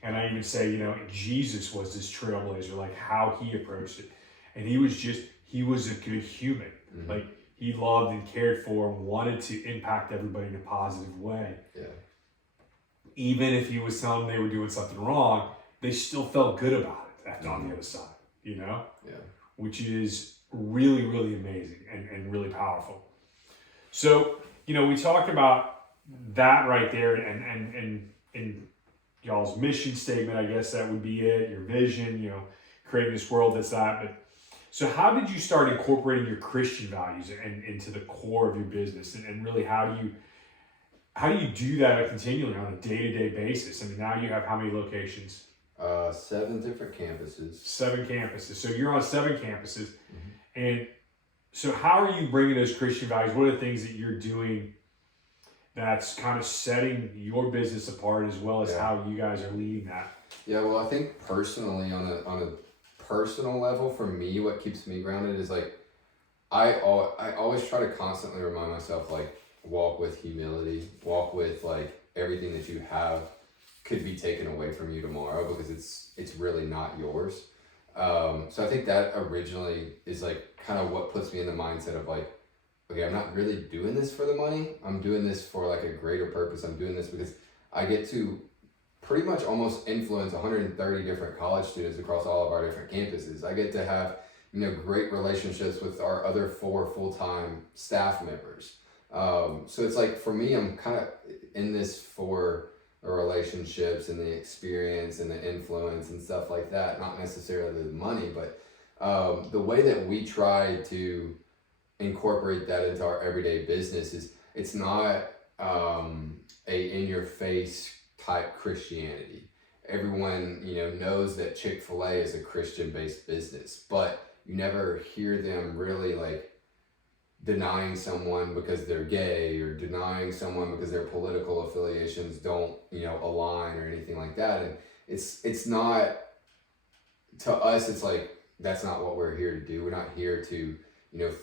And I even say, you know, Jesus was this trailblazer, like how he approached it. And he was a good human. Like, he loved and cared for and wanted to impact everybody in a positive way. Yeah. Even if he was telling them they were doing something wrong, they still felt good about it after on the other side, you know? Yeah. Which is really, really amazing and really powerful. So, you know, we talked about that right there, and y'all's mission statement, I guess that would be it, your vision, you know, creating this world that's that. But So how did you start incorporating your Christian values into the core of your business, and really how do you do that continually on a day-to-day basis? I mean, now you have how many locations? 7 different campuses. 7 campuses. So you're on 7 campuses, and so how are you bringing those Christian values? What are the things that you're doing that's kind of setting your business apart, as well as how you guys are leading that? Yeah, well, I think personally, on a personal level, for me, what keeps me grounded is like I always try to constantly remind myself, like, walk with humility, walk with like everything that you have could be taken away from you tomorrow, because it's really not yours. So I think that originally is like kind of what puts me in the mindset of like, okay, I'm not really doing this for the money. I'm doing this for like a greater purpose. I'm doing this because I get to pretty much almost influence 130 different college students across all of our different campuses. I get to have, great relationships with our other 4 full-time staff members. So it's like, for me, I'm kind of in this for the relationships and the experience and the influence and stuff like that, not necessarily the money, but the way that we try to incorporate that into our everyday business is, it's not a in-your-face type Christianity. Everyone, knows that Chick-fil-A is a Christian-based business, but you never hear them really like denying someone because they're gay, or denying someone because their political affiliations don't, align or anything like that. And it's not, to us, it's like, that's not what we're here to do. We're not here to,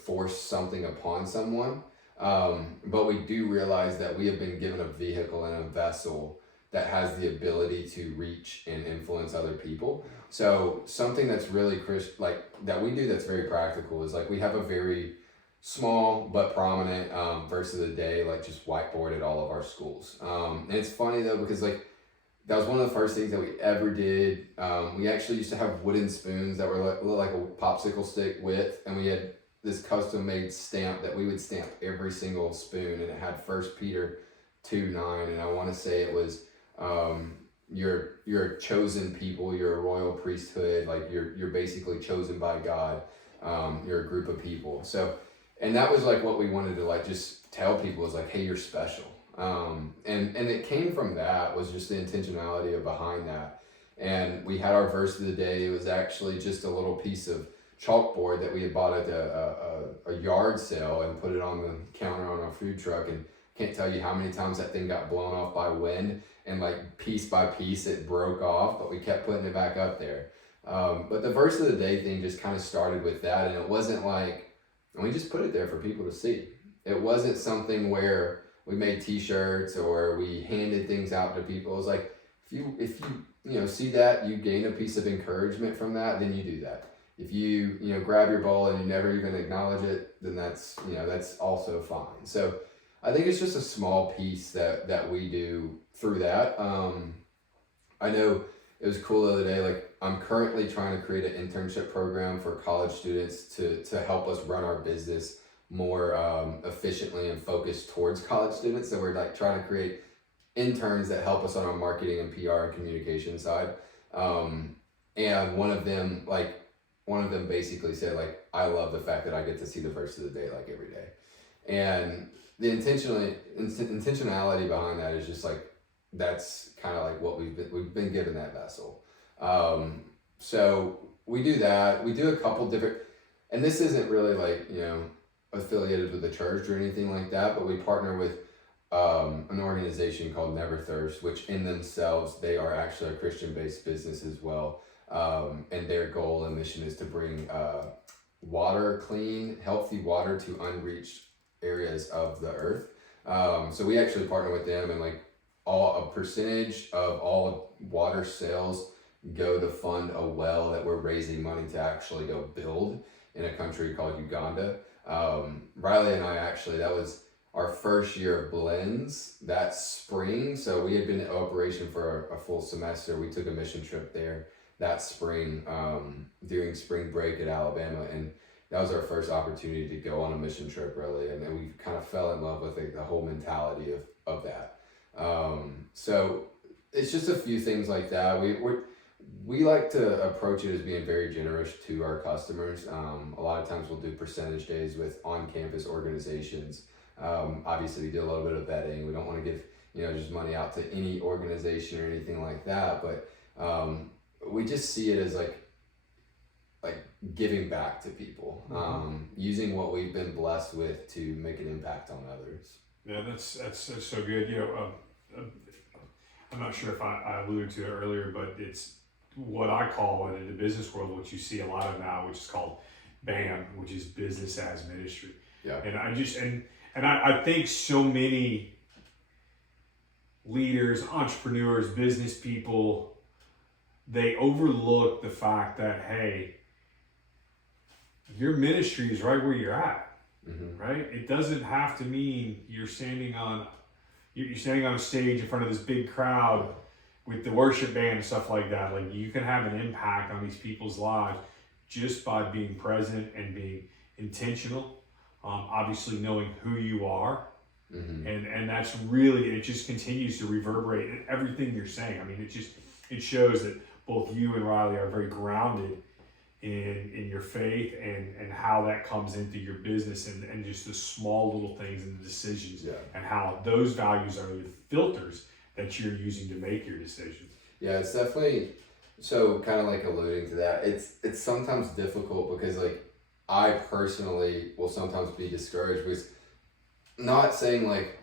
force something upon someone. But we do realize that we have been given a vehicle and a vessel that has the ability to reach and influence other people. So something that's really that we do that's very practical is like, we have a very small but prominent verse of the day, like just whiteboard at all of our schools. And it's funny though, because like that was one of the first things that we ever did. We actually used to have wooden spoons that were like a popsicle stick width, and we had this custom made stamp that we would stamp every single spoon, and it had 1 Peter 2:9, and I want to say it was you're a chosen people, you're a royal priesthood, like you're basically chosen by God. You're a group of people. So, and that was like what we wanted to like just tell people, is like, hey, you're special. And it came from that, was just the intentionality behind that. And we had our verse of the day. It was actually just a little piece of chalkboard that we had bought at a yard sale and put it on the counter on our food truck. And can't tell you how many times that thing got blown off by wind, and like piece by piece it broke off, but we kept putting it back up there. But the verse of the day thing just kind of started with that. And it wasn't like, and we just put it there for people to see. It wasn't something where we made t-shirts or we handed things out to people. It was like, if you see that, you gain a piece of encouragement from that, then you do that. If you grab your bowl and you never even acknowledge it, then that's also fine. So I think it's just a small piece that we do through that. I know it was cool the other day, like I'm currently trying to create an internship program for college students to help us run our business more efficiently and focused towards college students. So we're like trying to create interns that help us on our marketing and PR and communication side. And one of them basically said, like, I love the fact that I get to see the verse of the day like every day. And the intentionality behind that is just like, that's kind of like what we've been given that vessel. So we do that. We do a couple different, and this isn't really like, affiliated with the church or anything like that, but we partner with an organization called Never Thirst, which in themselves, they are actually a Christian-based business as well. And their goal and mission is to bring clean, healthy water to unreached areas of the earth. So we actually partner with them, and like a percentage of all water sales go to fund a well that we're raising money to actually go build in a country called Uganda. Riley and I actually, that was our first year of Blenz that spring. So we had been in operation for a full semester. We took a mission trip there that spring during spring break at Alabama, and that was our first opportunity to go on a mission trip, really, and then we kind of fell in love with the whole mentality of that. So it's just a few things like that. We like to approach it as being very generous to our customers. A lot of times we'll do percentage days with on-campus organizations. Obviously, we do a little bit of vetting. We don't want to give just money out to any organization or anything like that. But we just see it as like giving back to people, using what we've been blessed with to make an impact on others. Yeah, that's so good. I'm not sure if I alluded to it earlier, but it's what I call it in the business world, what you see a lot of now, which is called BAM, which is business as ministry. Yeah. And I think so many leaders, entrepreneurs, business people, they overlook the fact that, hey, your ministry is right where you're at, right? It doesn't have to mean you're standing on a stage in front of this big crowd with the worship band and stuff like that. Like, you can have an impact on these people's lives just by being present and being intentional. Obviously knowing who you are, and that's really, it just continues to reverberate in everything you're saying. I mean, it shows that both you and Riley are very grounded in your faith and how that comes into your business and just the small little things and the decisions, and how those values are the filters that you're using to make your decisions. Yeah, it's definitely, so kind of like alluding to that, it's sometimes difficult because like I personally will sometimes be discouraged with not saying like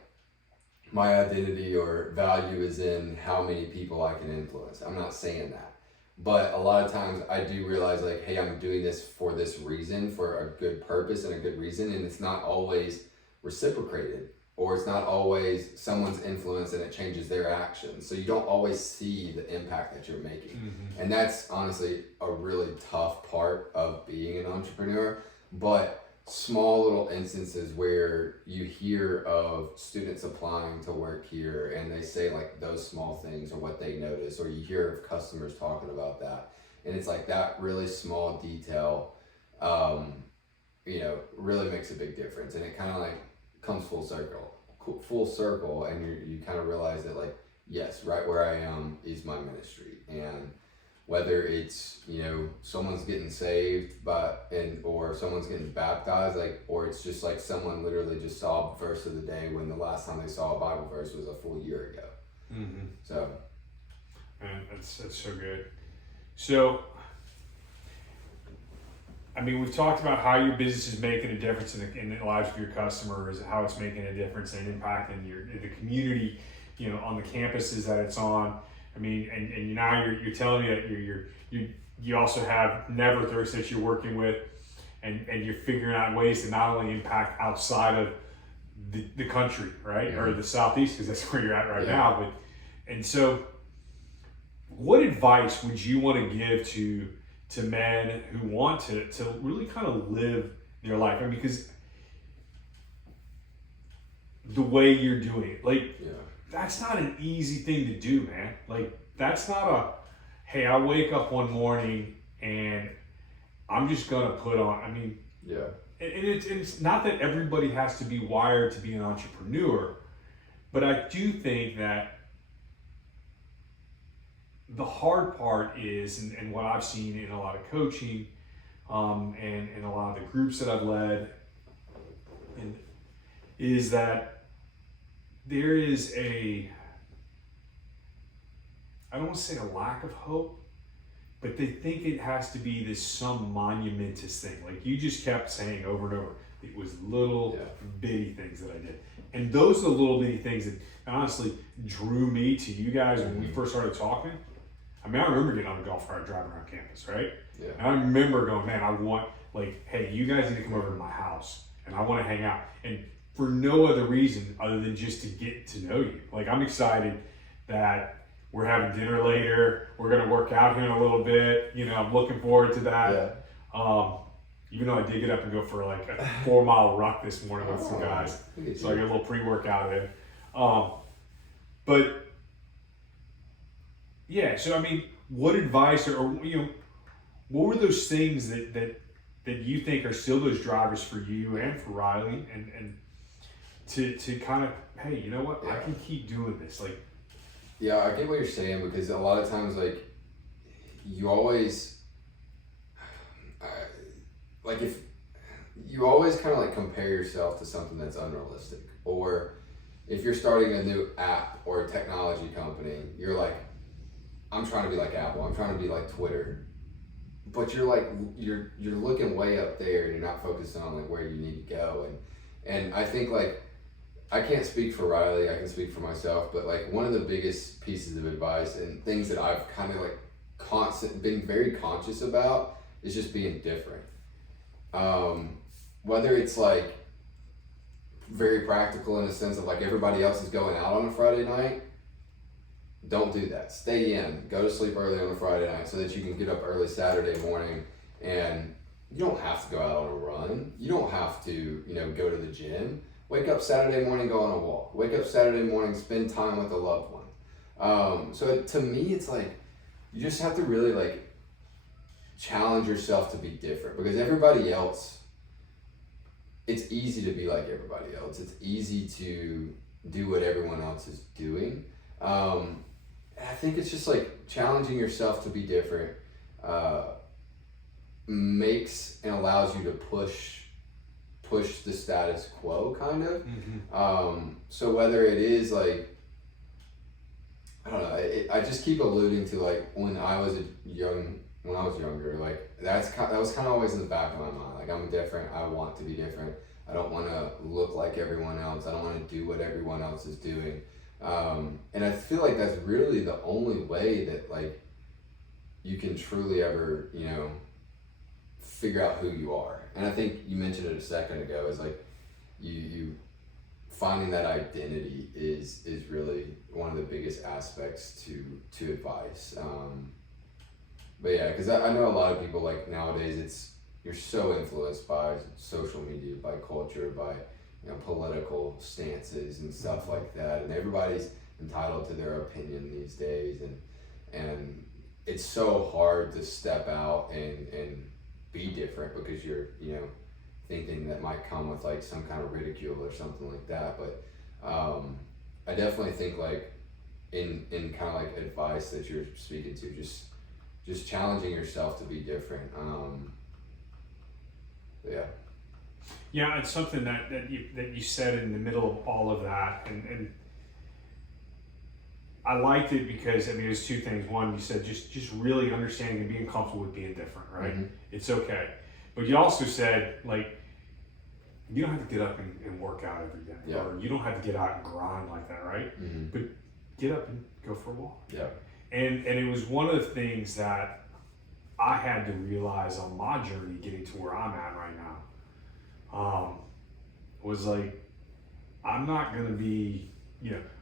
my identity or value is in how many people I can influence. I'm not saying that. But a lot of times I do realize like, hey, I'm doing this for this reason, for a good purpose and a good reason. And it's not always reciprocated, or it's not always someone's influence and it changes their actions. So you don't always see the impact that you're making. And that's honestly a really tough part of being an entrepreneur. But small little instances where you hear of students applying to work here and they say like those small things or what they notice, or you hear of customers talking about that, and it's like that really small detail really makes a big difference, and it kind of like comes full circle, and you kind of realize that like, yes, right where I am is my ministry. And whether it's someone's getting saved or someone's getting baptized, like, or it's just like someone literally just saw a verse of the day when the last time they saw a Bible verse was a full year ago. So, man, that's so good. So, I mean, we've talked about how your business is making a difference in the lives of your customers, and how it's making a difference and impacting the community, on the campuses that it's on. I mean, and now you're telling me that you also have Never Thirst that you're working with, and you're figuring out ways to not only impact outside of the country, right, or the Southeast, because that's where you're at right now. And so, what advice would you want to give to men who want to really kind of live their life? I mean, because the way you're doing it, like. Yeah. That's not an easy thing to do, man. Like, that's not hey, I wake up one morning and I'm just gonna put on, and it's not that everybody has to be wired to be an entrepreneur, but I do think that the hard part is, and what I've seen in a lot of coaching, and in a lot of the groups that I've led, is that there is I don't want to say a lack of hope, but they think it has to be this some monumentous thing. Like you just kept saying over and over, it was little bitty things that I did. And those are the little bitty things that honestly drew me to you guys when we first started talking. I mean, I remember getting on a golf cart driving around campus, right? Yeah. And I remember going, man, I want, like, hey, you guys need to come over to my house and I want to hang out. And for no other reason other than just to get to know you. Like, I'm excited that we're having dinner later. We're going to work out here in a little bit. You know, I'm looking forward to that. Yeah. Even though I did get up and go for like a 4-mile ruck this morning with some guys. So I got a little pre-workout in. But yeah, so I mean, what advice or you know, what were those things that you think are still those drivers for you and for Riley and to kind of, hey, you know what, I can keep doing this. Like, yeah, I get what you're saying, because a lot of times, like, you always, like if you always kind of like compare yourself to something that's unrealistic, or if you're starting a new app or a technology company, you're like, I'm trying to be like Apple, I'm trying to be like Twitter, but you're like, you're looking way up there and you're not focusing on like where you need to go. And I think like, I can't speak for Riley, I can speak for myself, but like one of the biggest pieces of advice and things that I've kind of like been very conscious about is just being different. Whether it's like very practical in the sense of like everybody else is going out on a Friday night, don't do that. Stay in, go to sleep early on a Friday night so that you can get up early Saturday morning, and you don't have to go out on a run. You don't have to, go to the gym. Wake up Saturday morning, go on a walk. Wake up Saturday morning, spend time with a loved one. So to me, it's like, you just have to really like challenge yourself to be different, because everybody else, it's easy to be like everybody else. It's easy to do what everyone else is doing. And I think it's just like challenging yourself to be different makes and allows you to push the status quo kind of. So whether it is like, I don't know, I just keep alluding to like when I was younger, like that was kind of always in the back of my mind. Like, I'm different, I want to be different. I don't want to look like everyone else. I don't want to do what everyone else is doing. And I feel like that's really the only way that like you can truly ever, figure out who you are. And I think you mentioned it a second ago, is like you finding that identity is really one of the biggest aspects to advice. But yeah, because I know a lot of people, like nowadays, you're so influenced by social media, by culture, by political stances and stuff like that, and everybody's entitled to their opinion these days, and it's so hard to step out and be different, because you're thinking that might come with like some kind of ridicule or something like that. But I definitely think like in kind of like advice that you're speaking to, just challenging yourself to be different. Yeah. Yeah, it's something that you said in the middle of all of that, and I liked it because there's two things. One, you said just really understanding and being comfortable with being different, right? Mm-hmm. It's okay. But you also said, like, you don't have to get up and work out every day, or you don't have to get out and grind like that, right? Mm-hmm. But get up and go for a walk. Yeah. And it was one of the things that I had to realize on my journey getting to where I'm at right now. Was like, I'm not gonna be,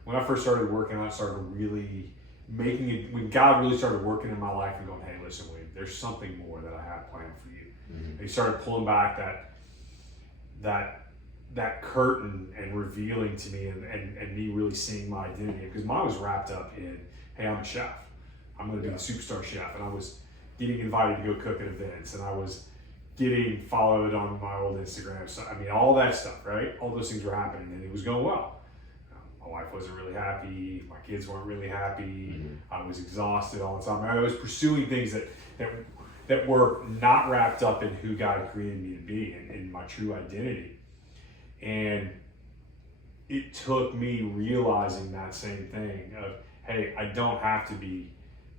when I first started working, I started really making it, when God really started working in my life and going, hey, listen, Wade, there's something more that I have planned for you. Mm-hmm. And he started pulling back that curtain and revealing to me and me really seeing my identity, because mine was wrapped up in, hey, I'm a chef. I'm gonna be a superstar chef. And I was getting invited to go cook at events, and I was getting followed on my old Instagram. So, all that stuff, right? All those things were happening, and it was going well. My wife wasn't really happy. My kids weren't really happy. Mm-hmm. I was exhausted all the time. I was pursuing things that were not wrapped up in who God created me to be and my true identity. And it took me realizing that same thing of, hey, I don't have to be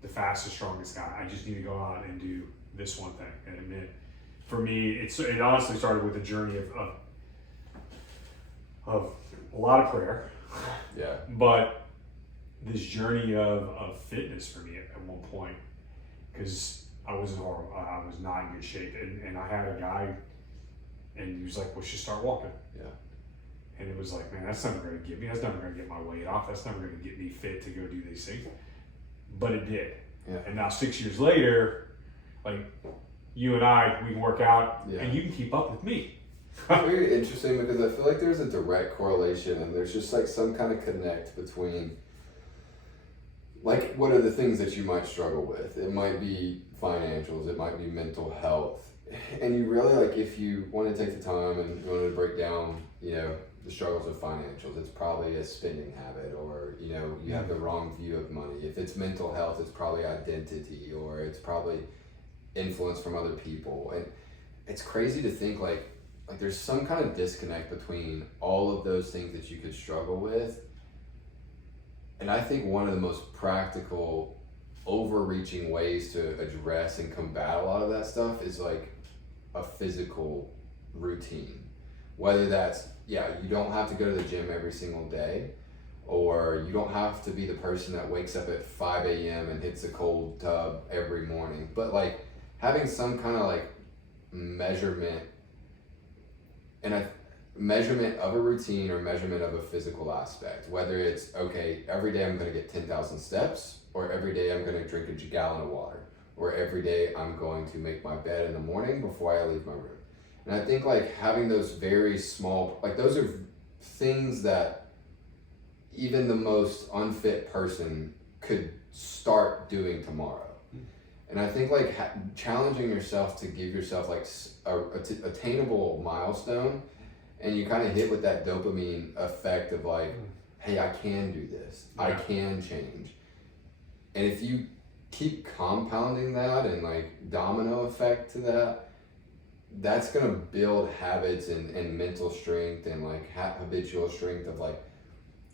the fastest, strongest guy. I just need to go out and do this one thing. And it meant, for me, it honestly started with a journey of a lot of prayer. Yeah. But this journey of fitness for me at one point, because I was not in good shape, and I had a guy, and he was like, well, just start walking. Yeah. And it was like, man, that's never going to get me. That's never going to get my weight off. That's never going to get me fit to go do these things. But it did. Yeah. And now 6 years later, like, you and we can work out, and you can keep up with me. It's very interesting, because I feel like there's a direct correlation, and there's just like some kind of connect between, like, what are the things that you might struggle with? It might be financials, it might be mental health, and you really, like, if you want to take the time and you want to break down, the struggles of financials, it's probably a spending habit, or, you have the wrong view of money. If it's mental health, it's probably identity, or it's probably influence from other people. And it's crazy to think like there's some kind of disconnect between all of those things that you could struggle with. And I think one of the most practical, overreaching ways to address and combat a lot of that stuff is like a physical routine. Whether that's, you don't have to go to the gym every single day, or you don't have to be the person that wakes up at 5 a.m. and hits a cold tub every morning, but like having some kind of like measurement of a routine or measurement of a physical aspect, whether it's, okay, every day I'm going to get 10,000 steps, or every day I'm going to drink a gallon of water, or every day I'm going to make my bed in the morning before I leave my room. And I think like having those very small, like those are things that even the most unfit person could start doing tomorrow. And I think like challenging yourself to give yourself like a attainable milestone, and you kind of hit with that dopamine effect of like, hey, I can do this, I can change. And if you keep compounding that and like domino effect to that, that's gonna build habits and mental strength and like habitual strength of like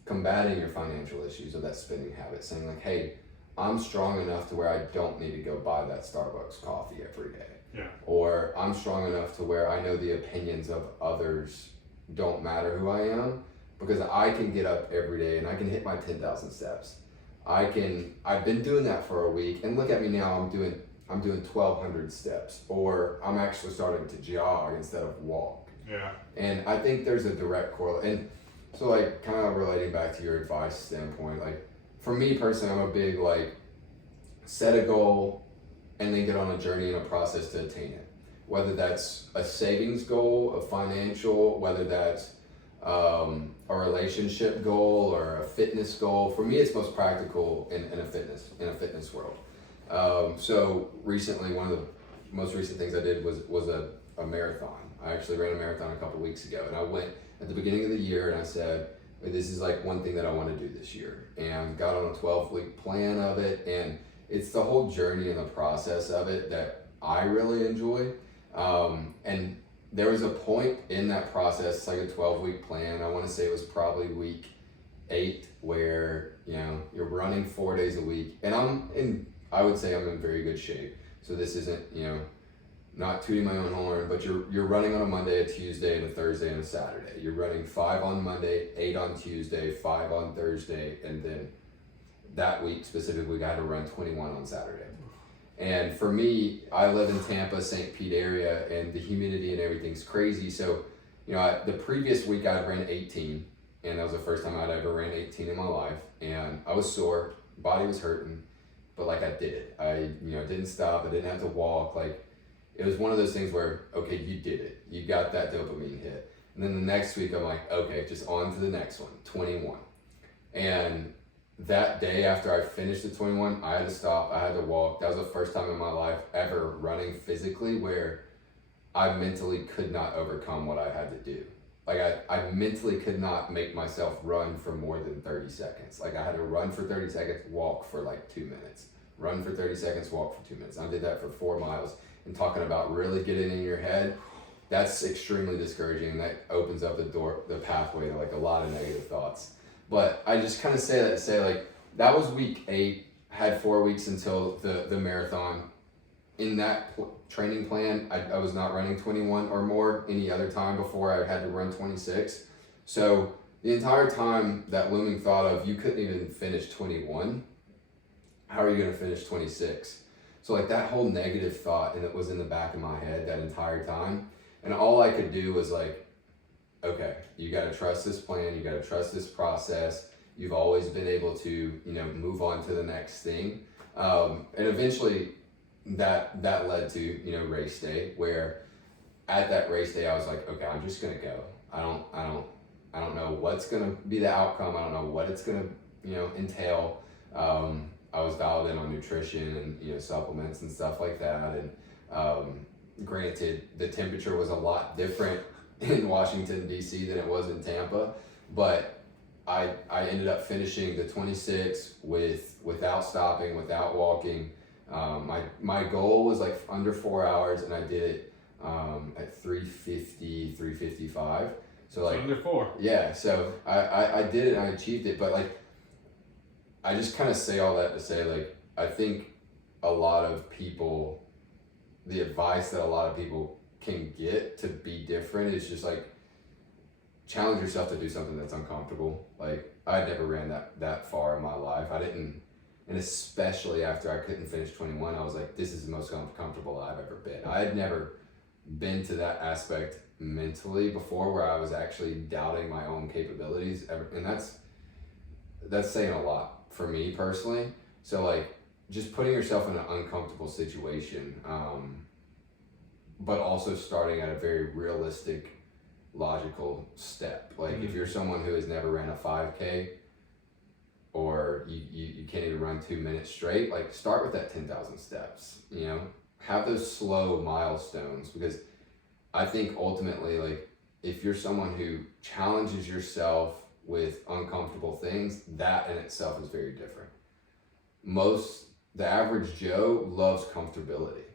combating your financial issues of that spending habit, saying like, hey, I'm strong enough to where I don't need to go buy that Starbucks coffee every day. Yeah. Or I'm strong enough to where I know the opinions of others don't matter who I am, because I can get up every day and I can hit my 10,000 steps. I've been doing that for a week, and look at me now, I'm doing 1,200 steps, or I'm actually starting to jog instead of walk. Yeah. And I think there's a direct correlation. And so like kind of relating back to your advice standpoint, like for me personally, I'm a big like set a goal and then get on a journey and a process to attain it. Whether that's a savings goal, a financial, whether that's a relationship goal or a fitness goal. For me, it's most practical in a fitness world. So recently, one of the most recent things I did was a marathon. I actually ran a marathon a couple weeks ago, and I went at the beginning of the year and I said, this is like one thing that I want to do this year, and got on a 12-week plan of it. And it's the whole journey and the process of it that I really enjoy. And there was a point in that process, it's like a 12-week plan. I want to say it was probably week 8 where, you're running 4 days a week, and I would say I'm in very good shape. So this isn't, not tooting my own horn, but you're running on a Monday, a Tuesday, and a Thursday, and a Saturday. You're running 5 on Monday, 8 on Tuesday, 5 on Thursday, and then that week specifically, I had to run 21 on Saturday. And for me, I live in Tampa, St. Pete area, and the humidity and everything's crazy. So, the previous week I ran 18, and that was the first time I'd ever ran 18 in my life. And I was sore, body was hurting, but like I did it. I, didn't stop. I didn't have to walk. Like, it was one of those things where, okay, you did it. You got that dopamine hit. And then the next week I'm like, okay, just on to the next one, 21. And that day after I finished the 21, I had to stop, I had to walk. That was the first time in my life ever running physically where I mentally could not overcome what I had to do. Like I mentally could not make myself run for more than 30 seconds. Like I had to run for 30 seconds, walk for like 2 minutes. Run for 30 seconds, walk for 2 minutes. I did that for 4 miles. And talking about really getting in your head, that's extremely discouraging, and that opens up the pathway to like a lot of negative thoughts. But I just kind of say that to say like, that was week 8, had 4 weeks until the marathon. In that training plan, I was not running 21 or more any other time before I had to run 26. So the entire time that looming thought of, you couldn't even finish 21, how are you going to finish 26? So like that whole negative thought, and it was in the back of my head that entire time. And all I could do was like, okay, you got to trust this plan. You got to trust this process. You've always been able to, move on to the next thing. And eventually that led to, race day, where at that race day, I was like, okay, I'm just going to go. I don't know what's going to be the outcome. I don't know what it's going to, entail. I was dialed in on nutrition and supplements and stuff like that. And granted, the temperature was a lot different in Washington, D.C. than it was in Tampa, but I ended up finishing the 26 without stopping, without walking. My goal was like under 4 hours, and I did it at 350, 355. So like under 4. Yeah, so I did it and I achieved it, but like I just kind of say all that to say, like, I think a lot of people, the advice that a lot of people can get to be different is just like challenge yourself to do something that's uncomfortable. Like, I never ran that far in my life. I didn't, and especially after I couldn't finish 21, I was like, this is the most comfortable I've ever been. I had never been to that aspect mentally before where I was actually doubting my own capabilities, and that's saying a lot for me personally. So like, just putting yourself in an uncomfortable situation, but also starting at a very realistic, logical step. Like, if you're someone who has never ran a 5K, or you can't even run 2 minutes straight, like, start with that 10,000 steps, you know, have those slow milestones, because I think ultimately, like, if you're someone who challenges yourself with uncomfortable things, that in itself is very different. The average Joe loves comfortability.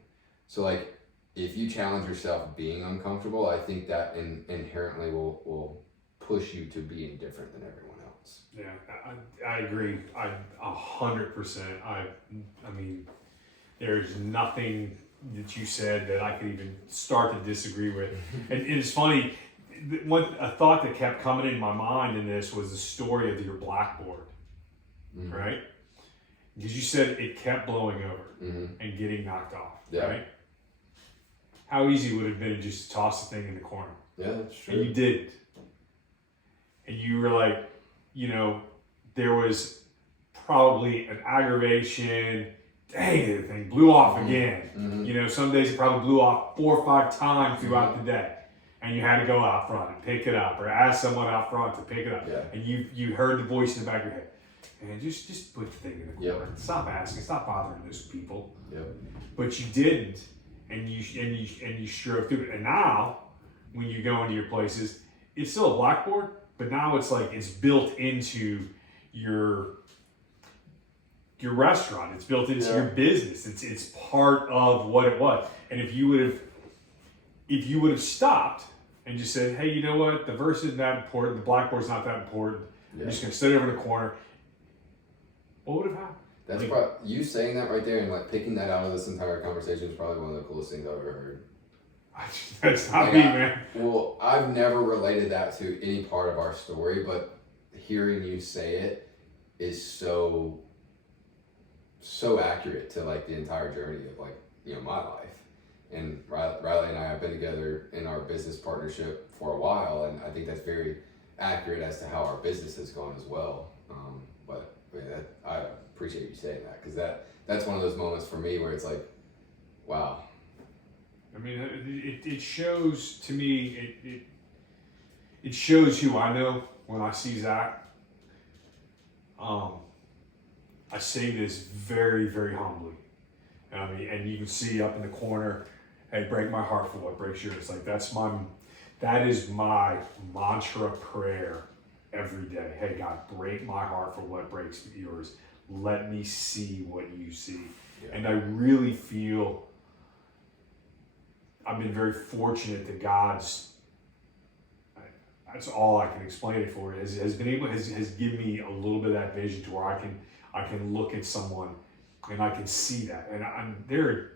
So like, if you challenge yourself being uncomfortable, I think that inherently will push you to being different than everyone else. Yeah, I agree. 100%. I mean, there's nothing that you said that I could even start to disagree with. And it's funny, a thought that kept coming in my mind in this was the story of your blackboard, right? Because you said it kept blowing over and getting knocked off, right? How easy would it have been to just toss the thing in the corner? Yeah, that's true. And you didn't. And you were like, you know, there was probably an aggravation. Dang, the thing blew off again. You know, some days it probably blew off 4 or 5 times throughout the day. And you had to go out front and pick it up, or ask someone out front to pick it up. Yeah. And you heard the voice in the back of your head. And just put the thing in the corner. Stop asking. Stop bothering those people. But you didn't, and you strove through it. And now, when you go into your places, it's still a blackboard, but now it's like it's built into your restaurant. It's built into your business. It's part of what it was. And if you would have stopped and just said, hey, you know what? The verse isn't that important. The blackboard's not that important. I'm just gonna sit over in the corner. What would have happened? That's probably, you saying that right there and like picking that out of this entire conversation is probably one of the coolest things I've ever heard. That's not me, man. Well, I've never related that to any part of our story, but hearing you say it is so accurate to like the entire journey of like, you know, my life. And Riley and I have been together in our business partnership for a while, and I think that's very accurate as to how our business has gone as well. But I appreciate you saying that, because that's one of those moments for me where it's like, wow. I mean, it shows to me, it shows who I know when I see Zac. I say this very, very humbly. I mean, and you can see up in the corner, hey, break my heart for what breaks yours. Like, that is my mantra prayer every day. Hey, God, break my heart for what breaks yours. Let me see what you see. And I really feel I've been very fortunate that that's all I can explain it for, has given me a little bit of that vision to where I can look at someone and I can see that. And there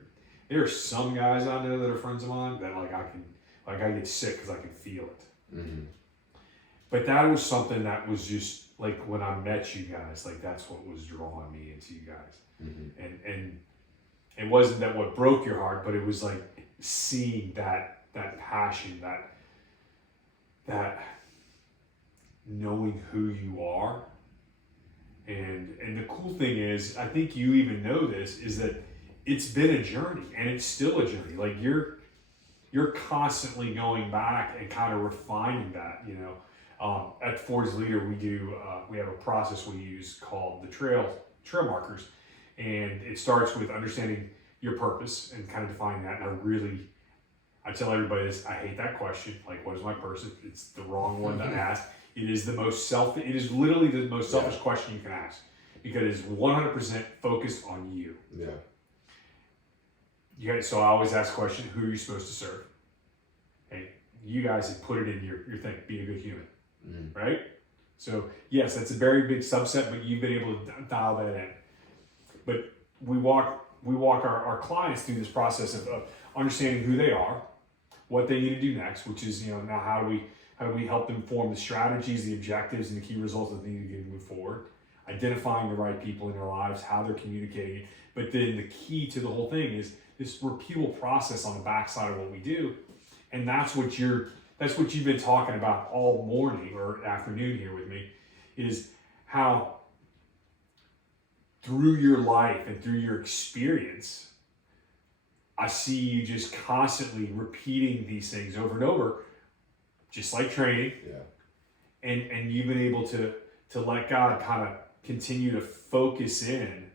are some guys I know that are friends of mine that I get sick because I can feel it. But that was something that was just like when I met you guys, like that's what was drawing me into you guys. And it wasn't that what broke your heart, but it was like seeing that passion, that knowing who you are. And the cool thing is, I think you even know this, is that it's been a journey, and it's still a journey. Like you're constantly going back and kind of refining that, you know. At Ford's Leader, we have a process we use called the trail markers, and it starts with understanding your purpose and kind of defining that. And I tell everybody this: I hate that question. Like, what is my purpose? It's the wrong one to ask. It is literally the most selfish question you can ask, because it is 100% focused on you. Yeah. So I always ask the question, who are you supposed to serve? Hey, you guys have put it in your thing, be a good human, right? So yes, that's a very big subset, but you've been able to dial that in. But we walk our clients through this process of understanding who they are, what they need to do next, which is, now how do we help them form the strategies, the objectives, and the key results that they need to get to move forward, identifying the right people in their lives, how they're communicating. But then the key to the whole thing is this repeatable process on the backside of what we do. And that's what you've been talking about all morning or afternoon here with me, is how through your life and through your experience, I see you just constantly repeating these things over and over, just like training. Yeah. And you've been able to let God kind of continue to focus in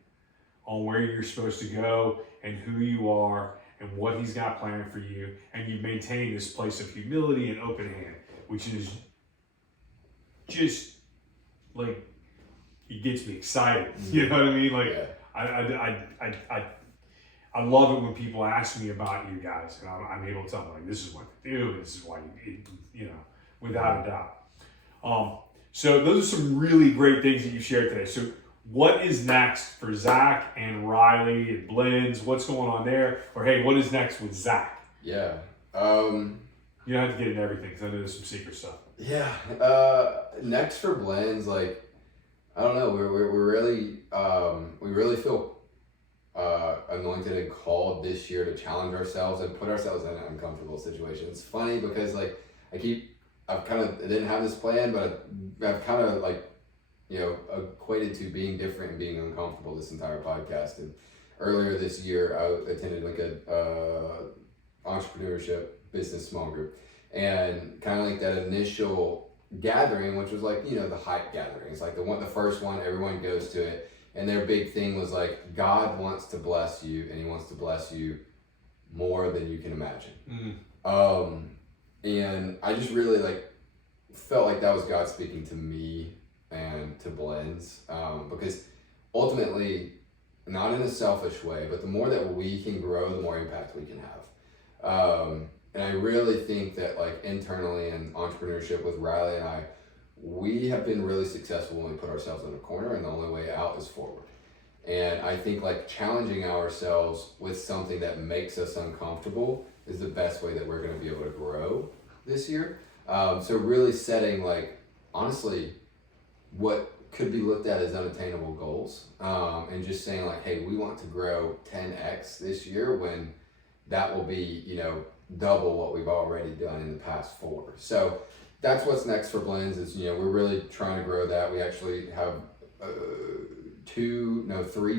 on where you're supposed to go and who you are and what He's got planned for you. And you maintain this place of humility and open hand, which is just like, it gets me excited. You know what I mean? Like, I love it when people ask me about you guys, and I'm able to tell them, like, this is what to do, and this is why without a doubt. So those are some really great things that you shared today. So what is next for Zac and Riley and Blenz? What's going on there? Or hey, what is next with Zac? Yeah. You don't have to get into everything, because I know there's some secret stuff. Yeah. Next for Blenz, like, I don't know. We really feel anointed and called this year to challenge ourselves and put ourselves in an uncomfortable situation. It's funny because, like, I didn't have this plan, but I've kind of, like, equated to being different and being uncomfortable this entire podcast. And earlier this year, I attended like a entrepreneurship business small group, and kind of like that initial gathering, which was like, the hype gathering. It's like the first one, everyone goes to it, and their big thing was like, God wants to bless you, and He wants to bless you more than you can imagine. And I just really felt like that was God speaking to me and to Blenz, because ultimately, not in a selfish way, but the more that we can grow, the more impact we can have. And I really think that, like, internally in entrepreneurship with Riley and I, we have been really successful when we put ourselves in a corner, and the only way out is forward. And I think, like, challenging ourselves with something that makes us uncomfortable is the best way that we're going to be able to grow this year. So really setting, like, honestly, what could be looked at as unattainable goals, and just saying, like, hey, we want to grow 10x this year, when that will be, double what we've already done in the past 4. So that's what's next for Blenz is, we're really trying to grow that. We actually have 3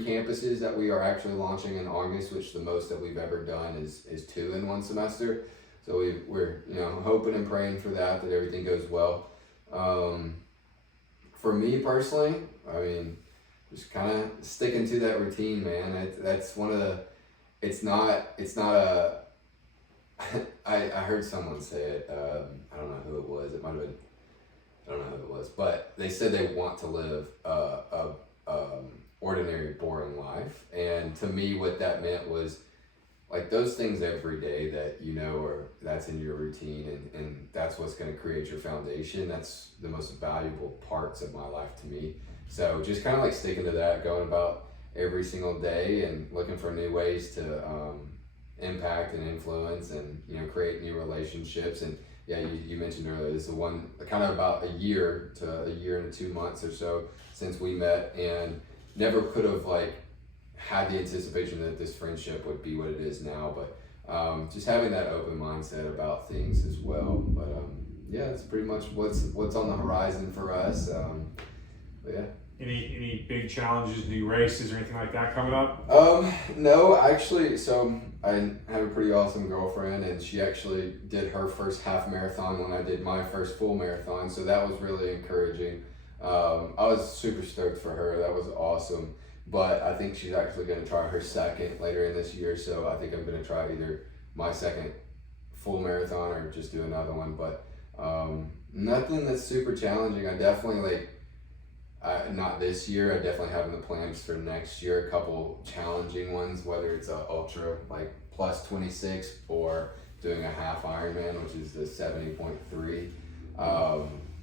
campuses that we are actually launching in August, which the most that we've ever done is 2 in one semester. So we're hoping and praying for that everything goes well. For me personally, I mean, just kind of sticking to that routine, man. That's one of the, it's not a, I heard someone say it, I don't know who it was, it might have been, I don't know who it was, but they said they want to live a ordinary, boring life. And to me, what that meant was, like, those things every day that or that's in your routine, and that's what's going to create your foundation. That's the most valuable parts of my life to me. So just kind of like sticking to that, going about every single day and looking for new ways to impact and influence and create new relationships. And yeah, you mentioned earlier, this is one kind of about a year and 2 months or so since we met, and never could have had the anticipation that this friendship would be what it is now, but just having that open mindset about things as well. But yeah, it's pretty much what's on the horizon for us. But yeah. Any big challenges, new races or anything like that coming up? No, actually, so I have a pretty awesome girlfriend, and she actually did her first half marathon when I did my first full marathon, so that was really encouraging. I was super stoked for her. That was awesome. But I think she's actually going to try her second later in this year, so I think I'm going to try either my second full marathon or just do another one. But Nothing that's super challenging. I definitely not this year. I definitely have in the plans for next year a couple challenging ones, whether it's a ultra like plus 26 or doing a half Ironman, which is the 70.3.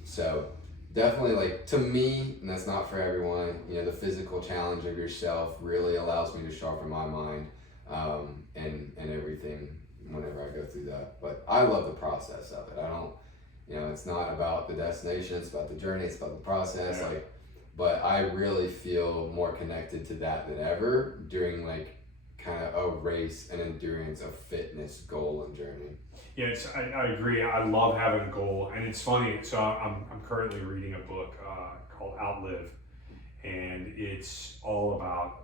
So definitely, like, to me, and that's not for everyone, you know, the physical challenge of yourself really allows me to sharpen my mind and everything whenever I go through that. But I love the process of it. I don't, you know, it's not about the destination, it's about the journey, it's about the process. Yeah. Like, but I really feel more connected to that than ever during like kind of a race, an endurance, a fitness goal and journey. Yeah, I agree. I love having a goal, and it's funny. So I'm currently reading a book called Outlive, and it's all about.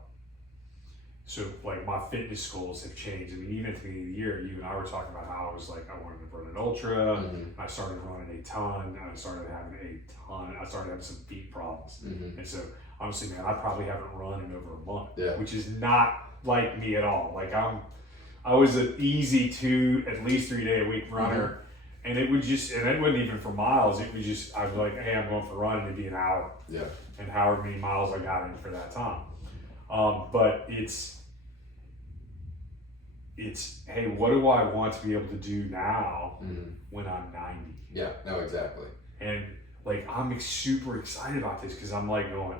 So like my fitness goals have changed. I mean, even at the beginning of the year, you and I were talking about how I was like, I wanted to run an ultra. Mm-hmm. I started running a ton. I started having some feet problems, Mm-hmm. and so honestly, man, I probably haven't run in over a month, Yeah. which is not like me at all. Like I was an easy at least 3 day a week runner, and it wasn't even for miles. It was just, I was like, hey, I'm going for a run, and it'd be an hour. Yeah. And however many miles I got in for that time. But it's, hey, what do I want to be able to do now when I'm 90? Yeah, no, exactly. And like, I'm super excited about this because I'm like going,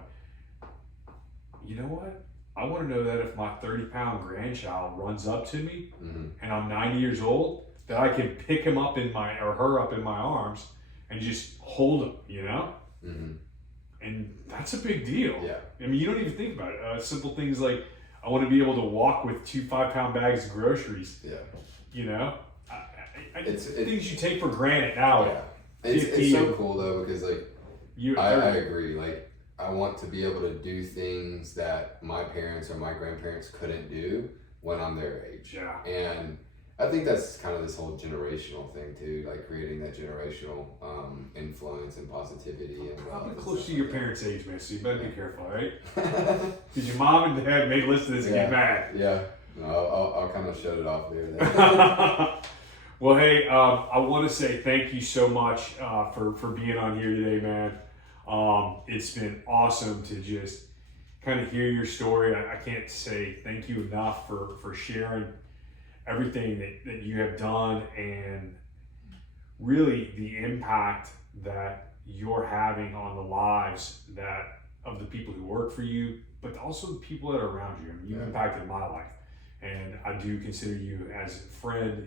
you know what? I want to know that if my 30-pound grandchild runs up to me and I'm 90 years old, that I can pick him up her up in my arms and just hold him, you know? Mm-hmm. And that's a big deal. Yeah. I mean, you don't even think about it. Simple things like, I want to be able to walk with 2 5-pound bags of groceries. Yeah. You know? It's things you take for granted now. Yeah. It's so cool though, because like, I agree. Like, I want to be able to do things that my parents or my grandparents couldn't do when I'm their age. Yeah. And I think that's kind of this whole generational thing too, like creating that generational influence and positivity. And probably close to your parents' age, man, so you better be careful, right? Because your mom and dad may listen to this and get mad. Yeah. No, I'll kind of shut it off there. Well, hey, I want to say thank you so much for being on here today, man. It's been awesome to just kind of hear your story. I can't say thank you enough for sharing everything that you have done and really the impact that you're having on the lives of the people who work for you, but also the people that are around you. I mean, you've impacted my life, and I do consider you as a friend,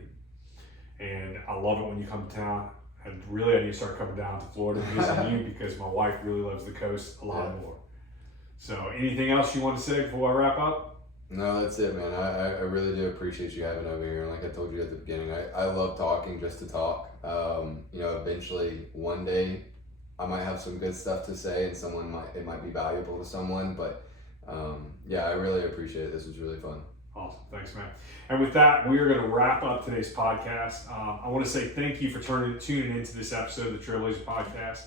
and I love it when you come to town. And really, I need to start coming down to Florida and visiting you because my wife really loves the coast a lot more. So anything else you want to say before I wrap up? No, that's it, man. I really do appreciate you having over here. And like I told you at the beginning, I love talking just to talk. You know, eventually one day I might have some good stuff to say and it might be valuable to someone. But yeah, I really appreciate it. This was really fun. Awesome. Thanks, man. And with that, we are going to wrap up today's podcast. I want to say thank you for tuning into this episode of the Trailblazers Podcast.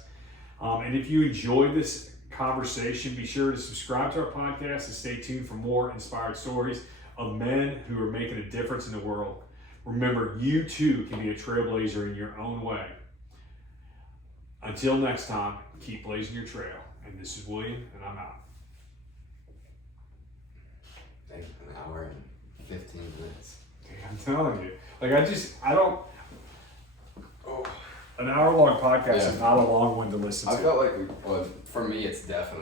And if you enjoyed this conversation, be sure to subscribe to our podcast and stay tuned for more inspired stories of men who are making a difference in the world. Remember, you too can be a trailblazer in your own way. Until next time, keep blazing your trail. And this is William, and I'm out. Thank you. An hour and 15 minutes. I'm telling you. Like, an hour-long podcast is not a long one to listen to. I felt like, for me, it's definitely